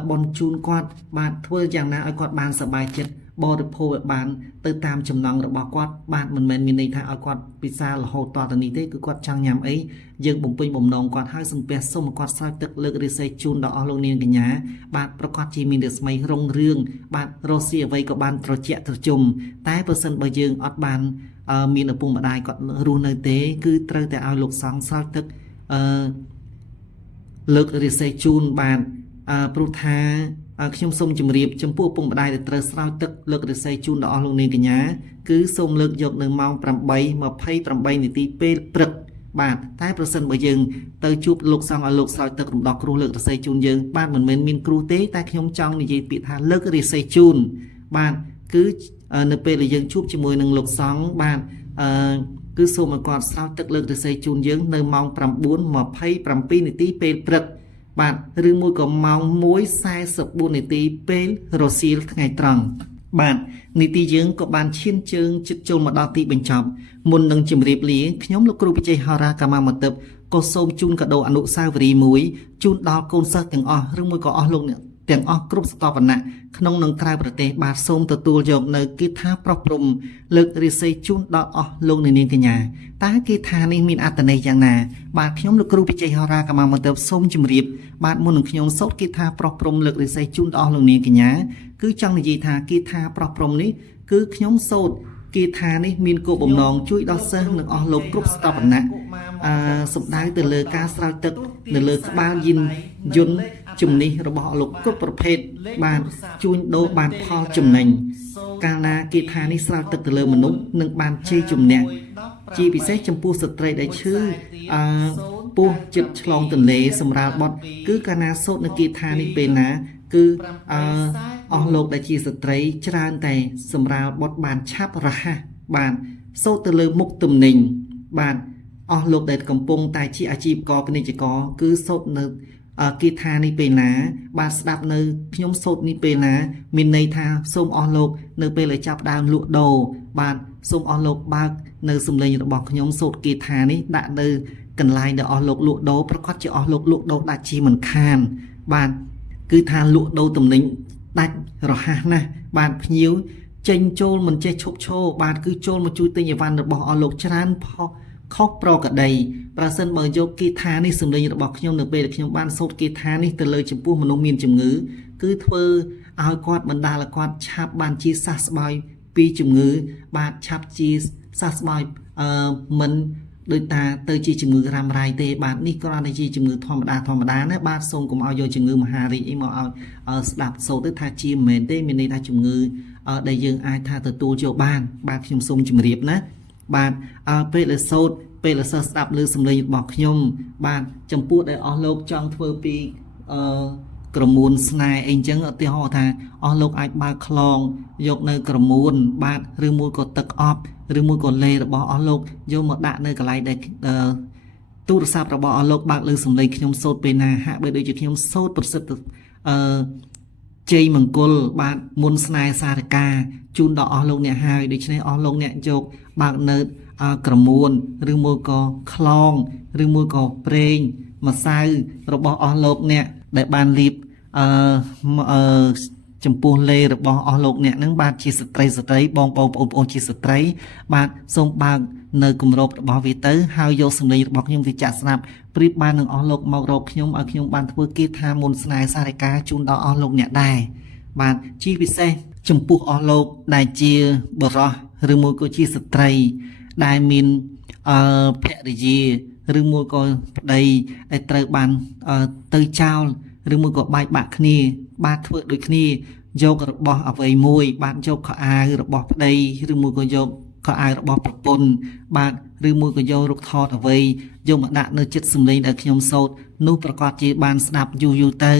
បន់ជូនគាត់បាទធ្វើយ៉ាងណាឲ្យគាត់បានសប្បាយចិត្តបរិភោគឲ្យបានទៅតាមចំណង់របស់គាត់បាទមិនមែនមានន័យថាឲ្យគាត់ពិសាររហូតតទៅនេះទេគឺគាត់ចង់ញ៉ាំអីយើងបំពេញបំណងគាត់ហើយសំពះសូមឲ្យគាត់ស្រោចទឹកលើករាសីជូនដល់អស់លោកនាងកញ្ញាបាទប្រកាសជាមានរស្មីរុងរឿងបាទរស់ស៊ីអ្វីក៏បានត្រជាក់ត្រជុំតែបើសិនបើយើងអត់បានមានឪពុកម្ដាយគាត់រស់នៅទេគឺត្រូវតែឲ្យលោកសង្ឃស្រោចទឹកលើករាសីជូនបាទព្រោះថាខ្ញុំសូមជម្រាបចំពោះឪពុកម្ដាយដែលត្រូវស្រោចទឹកលើករាសីជូនដល់អស់លោកនាងកញ្ញាគឺសូមលើកយកនៅម៉ោង8:28នាទីពេលព្រឹកបាទតែប្រសិនបើយើងទៅជួបលោកសង្ឃឲ្យលោកស្រោចទឹករំដោះគ្រោះលើករាសីជូនយើងបាទមិនមែនមានគ្រោះទេតែខ្ញុំចង់និយាយពាក្យថាលើករាសីជូនបាទគឺនៅពេលដែលយើងជួបជាមួយនឹងលោកសង្ឃបាទគឺសូមឲ្យគាត់ស្រោចទឹកលើករាសីជូនយើងនៅម៉ោង9:27នាទីពេលព្រឹកបាទឬមួយក៏ម៉ោង1:44នាទីពេលរសៀលថ្ងៃត្រង់បាទនីតិយើងក៏បានឈានជើងជិតចូលមកដល់ទីបញ្ចប់មុននឹងជម្រាបលាខ្ញុំលោកគ្រូពិជ័យហារ៉ាកម្មាមន្ទិបក៏សូមជូនកាដូអនុស្សាវរីយ៍មួយជូនដល់កូនសិស្សទាំងអស់ឬមួយក៏អស់លោកអ្នកទាំងអស់គ្រប់ស្ថាប័នៈក្នុងនិងក្រៅប្រទេសបាទសូមទទួលយកនៅគាថាប្រោះព្រំលើករាសីជូនដល់អស់លោកនាងកញ្ញាតើគាថានេះមានអត្ថន័យយ៉ាងណាបាទខ្ញុំលោកគ្រូពិជ័យហារ៉ាកម្មាមន្ទិបសូមជម្រាបបាទមុននឹងខ្ញុំសូត្រគាថាប្រោះព្រំលើករាសីជូនដល់អស់លោកនាងកញ្ញាគឺចង់និយាយថាគាថាប្រោះព្រំនេះគឺខ្ញុំសូត្រគាថានេះមានគោលបំណងជួយដល់សិស្សនិងអស់លោកគ្រប់ស្ថាប័នៈសំដៅទៅលើការស្រោចទឹកនៅលើក្បាលយន្តជំនិះរបស់អស់លោកគ្រប់ប្រភេទបានជួញដូរបានផលចំណេញកាលណាគាថានេះស្រោចទឹកទៅលើមនុស្សនឹងបានជ័យជំនះជាពិសេសចំពោះស្ត្រីដែលឈឺពោះចិត្តឆ្លងទន្លេសម្រាលបត់គឺកាលណាសូត្រនៅគាថានេះពេលណាគឺអស់លោកដែលជាស្ត្រីច្រើនតែសម្រាលបត់បានឆាប់រហ័សបានសូត្រទៅលើមុខទំនិញបានអស់លោកដែលកំពុងតែជាអាជីវករពាណិជ្ជករគឺសូត្រនៅគាថានេះពេលណាបាទស្ដាប់នៅខ្ញុំសូត្រនេះពេលណាមានន័យថាសូមអស់លោកនៅពេលដែលចាប់ដើមលក់ដូរបាទសូមអស់លោកបើកនៅសំឡេងរបស់ខ្ញុំសូត្រគាថានេះដាក់នៅកន្លែងដែលអស់លោកលក់ដូរប្រកាសជាអស់លោកលក់ដូរដាច់ជាមិនខានបាទគឺថាលក់ដូរទំនិញដាច់រហ័សណាស់បាទភ្ញៀវចេញចូលមិនចេះឈប់ឈរបាទគឺចូលមកជួយទិញអីវ៉ាន់របស់អស់លោកច្រើនខុសប្រកដីប្រសិនបើយកគាថានេះសម្លេងរបស់ខ្ញុំនៅពេលដែលខ្ញុំបានសូត្រគាថានេះទៅលើចំពោះមនុស្សមានជំងឺគឺធ្វើឲ្យគាត់បណ្ដាលឲ្យគាត់ឆាប់បានជាសះស្បើយពីជំងឺបាទឆាប់ជាសះស្បើយមិនដោយតាទៅជាជំងឺរ៉ាំរ៉ៃទេបាទនេះគ្រាន់តែជាជំងឺធម្មតាណាបាទសូមកុំឲ្យយកជំងឺមហារីកអីមកឲ្យស្ដាប់សូត្រទៅថាជាមិនមែនទេមានន័យថាជំងឺដែលយើងអាចថាទទួលយកបានបាទខ្ញុំសូមជម្រាបណាបាទពេលដែលសូត្រពេលដែលសិស្សស្ដាប់ឮសំឡេងរបស់ខ្ញុំបាទចំពោះដែលអស់លោកចង់ធ្វើពីក្រមួនស្នេហ៍អីចឹងឧទាហរណ៍ថាអស់លោកអាចបើកខ្លងយកនៅក្រមួនបាទឬមួយក៏ទឹកអប់ឬមួយក៏លេរបស់អស់លោកយកមកដាក់នៅកន្លែងដែលទូរស័ព្ទរបស់អស់លោកបើកលើសំឡេងខ្ញុំសូត្រពេលណាហាក់បីដូចជាខ្ញុំសូត្រប្រសិទ្ធ ជ័យមង្គលបាទមុនស្នេហ៍សារកាជូនដល់អស់លោកអ្នកហើយដូច្នេះអស់លោកអ្នកយកបើកនៅក្រមួនឬមួយក៏ខ្លងឬមួយក៏ប្រេងម្សៅរបស់អស់លោកអ្នកដែលបានលាបចំពោះលេរបស់អស់លោកអ្នកនឹងបាទជាស្ត្រីបងប្អូនជាស្ត្រីបាទសូមបើកនៅគម្របរបស់វាទៅហើយយកសម្លេងរបស់ខ្ញុំទៅចាក់ស្ដាប់ប្រៀបបាននឹងអស់លោកមករកខ្ញុំឲ្យខ្ញុំបានធ្វើគាថាមុនស្នេហ៍សារិកាជូនដល់អស់លោកអ្នកដែរបាទជាពិសេសចំពោះអស់លោកដែលជាបរិសឬមួយក៏ជាស្ត្រីដែលមានភរិយាឬមួយក៏ប្តីដែលត្រូវបានទៅចោលឬមួយក៏បែកបាក់គ្នាបាទធ្វើដូចគ្នាយករបស់អ្វីមួយបាទយកខោអាវរបស់ប្តីឬមួយក៏យកខោអាវរបស់ប្រពន្ធបាទឬមួយក៏យករូបថតអ្វីយកមកដាក់នៅចិត្តសម្លេងដែលខ្ញុំសូត្រនោះប្រកាសជាបានស្ដាប់យូរទៅ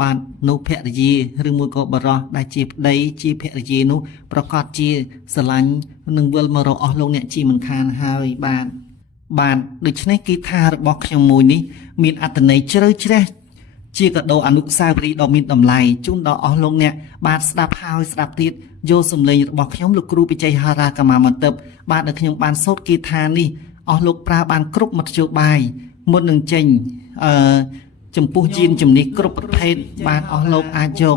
បាទនោះភរិយាឬមួយក៏បរិសដែលជាប្តីជាភរិយានោះប្រកាសជាស្រឡាញ់នឹងវិលមករកអស់លោកអ្នកជាមិនខានហើយបាទដូច្នេះគីថារបស់ខ្ញុំមួយនេះមានអត្ថន័យជ្រៅជ្រះជាកាដូអនុស្សាវរីយ៍ដ៏មានតម្លៃជូនដល់អស់លោកអ្នកបាទស្ដាប់ហើយស្ដាប់ទៀតយកសម្លេងរបស់ខ្ញុំលោកគ្រូបច្ចេកហារាកម្មាមន្តបបាទដែលខ្ញុំបានសូត្រគីថានេះអស់លោកប្រើបានគ្រប់មធ្យោបាយមុននឹងចេញចំពោះជានជំនិះគ្រប់ប្រភេទបាទអស់លោកអាចយក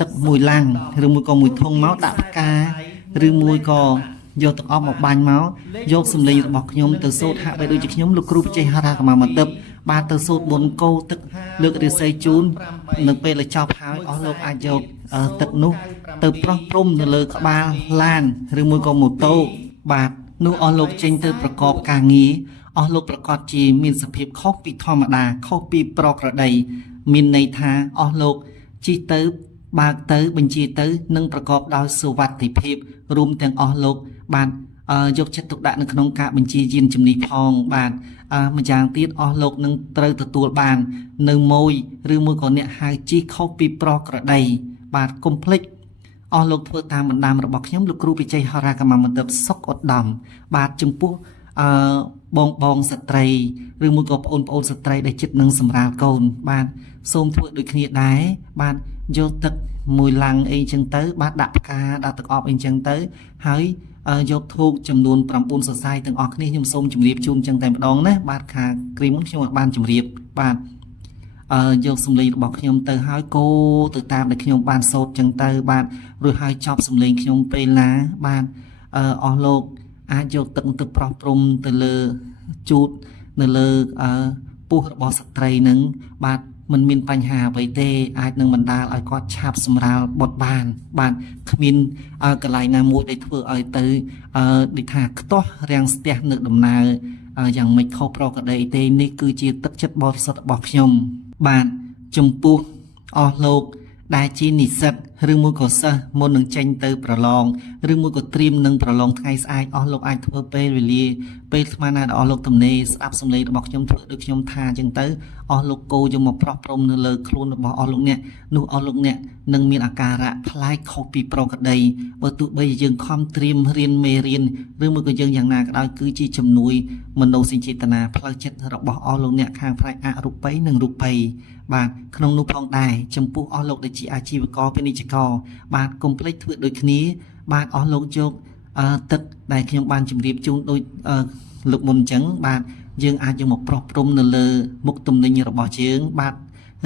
ទឹកមួយឡាំងឬមួយក៏មួយធុងមកដាក់ផ្កាឬមួយក៏យកទឹកអប់មកបាញ់មកយកសម្លេងរបស់ខ្ញុំទៅសូត្រហាក់បីដូចជាខ្ញុំលោកគ្រូបច្ចេកហារាកម្មាមន្តបបាទទៅសូត្រមុនកោទឹកលើករាសីជូននៅពេលដែលចប់ហើយអស់លោកអាចយកទឹកនោះទៅប្រោះព្រំនៅលើក្បាលឡានឬមួយក៏ម៉ូតូបាទនោះអស់លោកចេញទៅប្រកបការងារអស់លោកប្រកាសជាមានសភាពខុសពីធម្មតាខុសពីប្រក្រតីមានន័យថាអស់លោកជិះទៅបើកទៅបញ្ជាទៅនឹងប្រកបដោយសុវត្ថិភាពរួមទាំងអស់លោកបាទយកចិត្តទុកដាក់នៅក្នុងការបញ្ជាយានជំនិះផងបាទម្យ៉ាងទៀតអស់លោកនឹងត្រូវទទួលបាននៅម៉ួយឬមួយក៏អ្នកហៅជិះខុសពីប្រក្រតីបាទកុំភ្លេចអស់លោកធ្វើតាមបណ្ដាំរបស់ខ្ញុំលោកគ្រូបច្ចេកហារាកម្មាមន្តបសុកឧត្តមបាទចំពោះបងស្ត្រីឬមួយក៏ប្អូនស្ត្រីដែលចិត្តនឹងសម្រាលកូនបាទសូមធ្វើដូចគ្នាដែរបាទយកទឹកមួយឡាំងអីចឹងទៅបាទដាក់ផ្កាដាក់ទឹកអប់អីចឹងទៅហើយយកធូបចំនួន9សរសៃទាំងអស់គ្នាខ្ញុំសូមជម្រាបជូនចឹងតែម្ដងណាបាទខាគ្រីមខ្ញុំអត់បានជម្រាបបាទយកសម្លេងរបស់ខ្ញុំទៅហើយកោទៅតាមដែលខ្ញុំបានសូត្រចឹងទៅបាទរួចហើយចប់សម្លេងខ្ញុំពេលណាបាទអស់លោកអាចយកទឹកទៅប្រោះព្រំទៅលើជូតនៅលើពោះរបស់ស្ត្រីនឹងបាទមិនមានបញ្ហាអ្វីទេអាចនឹងបណ្ដាលឲ្យគាត់ឆាប់សម្រាលបុតបានបាទគ្មានកន្លែងណាមួយដែលធ្វើឲ្យទៅដូចថាខ្ទាស់រាំងស្ទះនៅដំណើរយ៉ាងមិនខុសប្រក្រតីទេនេះគឺជាទឹកចិត្តបរិសុទ្ធរបស់ខ្ញុំបាទចំពោះអស់លោកដែលជានិស្សិតឬមួយក៏សិស្សមុននឹងចេញទៅប្រឡងឬមួយក៏ត្រៀមនឹងប្រឡងថ្ងៃស្អែកអស់លោកអាចធ្វើពេលវេលាពេលស្មានណាអស់លោកទំនេរស្ដាប់សំឡេងរបស់ខ្ញុំធ្វើដូចខ្ញុំថាអញ្ចឹងទៅអស់លោកគោយកមកប្រោះព្រំនៅលើខ្លួនរបស់អស់លោកអ្នកនោះអស់លោកអ្នកនឹងមានអាការៈប្លែកខុសពីប្រក្រតីបើទោះបីយើងខំត្រៀមរៀនមេរៀនឬមួយក៏យើងយ៉ាងណាក៏ដោយគឺជាជំនួយមនោសញ្ចេតនាផ្លូវចិត្តរបស់អស់លោកអ្នកខាងផ្នែកអរូបិយនិងរូបិយបាទក្នុងនោះផងដែរចំពោះអស់លោកដែលជាអាជីវករពាណិជ្ជករបាទកុំភ្លេចធ្វើដូចគ្នាបាទអស់លោកយកទឹកដែលខ្ញុំបានជម្រាបជូនដូចលោកមុនអញ្ចឹងបាទយើងអាចយកមកប្រោះព្រំនៅលើមុខទំនិញរបស់យើងបាទ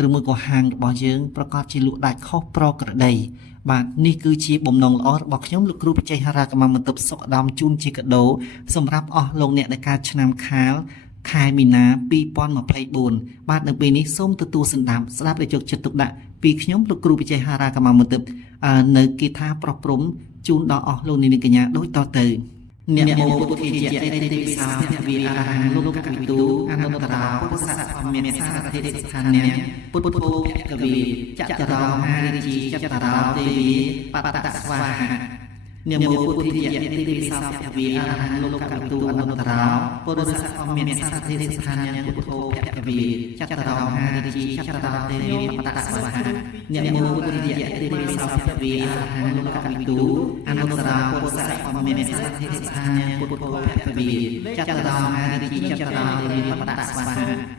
ឬមួយក៏ហាងរបស់យើងប្រកាសជាលក់ដាច់ខុសប្រក្រតីបាទនេះគឺជាបំណងល្អរបស់ខ្ញុំលោកគ្រូបច្ចេកហារាកម្មាមន្តបសុខឧត្តមជូនជាកាដូសម្រាប់អស់លោកអ្នកដែលកើតឆ្នាំខាលខែមីនា2024បាទនៅពេលនេះសូមទទួលស្ដាប់ដោយយកចិត្តទុកដាក់ពីខ្ញុំលោកគ្រូបច្ចេកហារាកម្មាមន្តបនៅគីថាប្រោះព្រំជូនដល់អស់លោកនាងកញ្ញាដូចតទៅអ្នកមកពុទ្ធជាអេតិវិសាភវិអរហង្គលោកកវិទូអនុត្តរោពុទ្ធសាសនាមេសារធិរិស្ថានៈពុទ្ធភោភវិចតរោហារិជីចតរោទេវីបតតស្វាហៈ អ្នកមោពុទ្ធិយៈទេទេសោភគវីអរហង្គលោកកវិទូអនុត្តរោពុទ្ធសធម្មមានសារទេស្ថានញ្ញពុទ្ធោភគវីចតរោហារិជីចតរោទេវបតស្វហអ្នកមោពុទ្ធិយៈទេទេសោភគវីអរហង្គលោកកវិទូអនុត្តរោពុទ្ធសធម្មមានសារទេស្ថានញ្ញពុទ្ធោភគវីចតរោហារិជីចតរោទេវបតស្វហ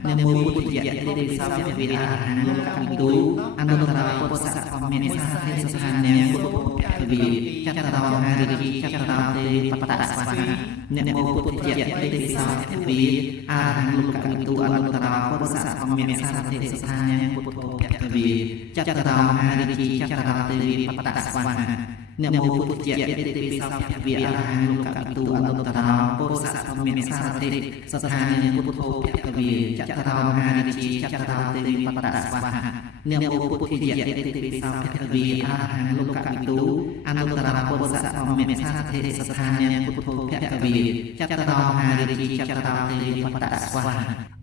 អ្នកមោពុទ្ធិយៈទេទេសោភគវីអរហង្គលោកកវិទូអនុត្តរោពុទ្ធសធម្មមានសារទេស្ថានញ្ញពុទ្ធោភគវីចតរោហារិជីចតរោទេវបតស្វហអ្នកមោពុទ្ធិយៈទេទេសោភគវីអរហង្គលោកកវិទូអនុត្តរោពុទ្ធសធម្មមានសារទេស្ថានញ្ញពុទ្ធោភគវីចតរោហារិជីចតរោទេវបតស្វហអ្នកមោពុទ្ធិយៈទេទេសោភគវីអរហង្គលោកកវិទូអនុត្តរោពុទ្ធសធម្មមានសារទេស្ថានញ្ញពុទ្ធោភគវីចតរោហារិជីចតរោទេវបតស្វហអ្នកមោពុទ្ធិយៈទេទេសោភគវីអរហង្គលោកកវិទូអនុត្តរោពុទ្ធសធម្មមានសារទេស្ថានញ្ញពុទ្ធោភគវីចតរោហារិជីចតរោទេវបតស្វហ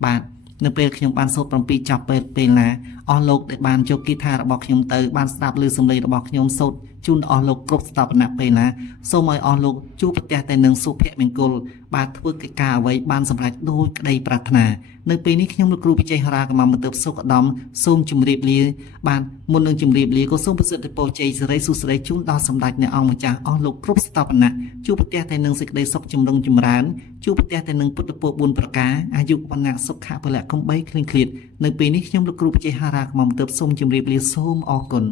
បាទនៅពេលខ្ញុំបានសូត្រ7ចប់ពេលណាអស់លោកដែលបានយកគីថារបស់ខ្ញុំទៅបានស្ដាប់ឮសំឡេងរបស់ខ្ញុំសូត្រជូនអស់លោកគ្រប់ស្ថាបនៈពេលណាសូមឲ្យអស់លោកជួបប្រទះតែនឹងសុភមង្គលបាទធ្វើកិច្ចការអ្វីបានសម្រេចដោយក្តីប្រាថ្នានៅពេលនេះខ្ញុំលោកគ្រូវិជ័យហរាកម្មបន្ទើបសុខឧត្តមសូមជម្រាបលាបាទមុននឹងជម្រាបលាក៏សូមប្រសិទ្ធពរជ័យសិរីសុស្ដីជូនដល់សម្ដេចអ្នកអង្គម្ចាស់អស់លោកគ្រប់ស្ថាបនៈជួបប្រទះតែនឹងសេចក្តីសុខចម្រុងចម្រើនជួបប្រទះតែនឹងពុទ្ធពរ4ប្រការអាយុវណ្ណៈសុខៈពលៈកំបីគ្លៀងគ្លាតនៅពេលនេះខ្ញុំលោកគ្រូវិជ័យហរាកម្មបន្ទើបសូមជម្រាបលាសូមអរគុណ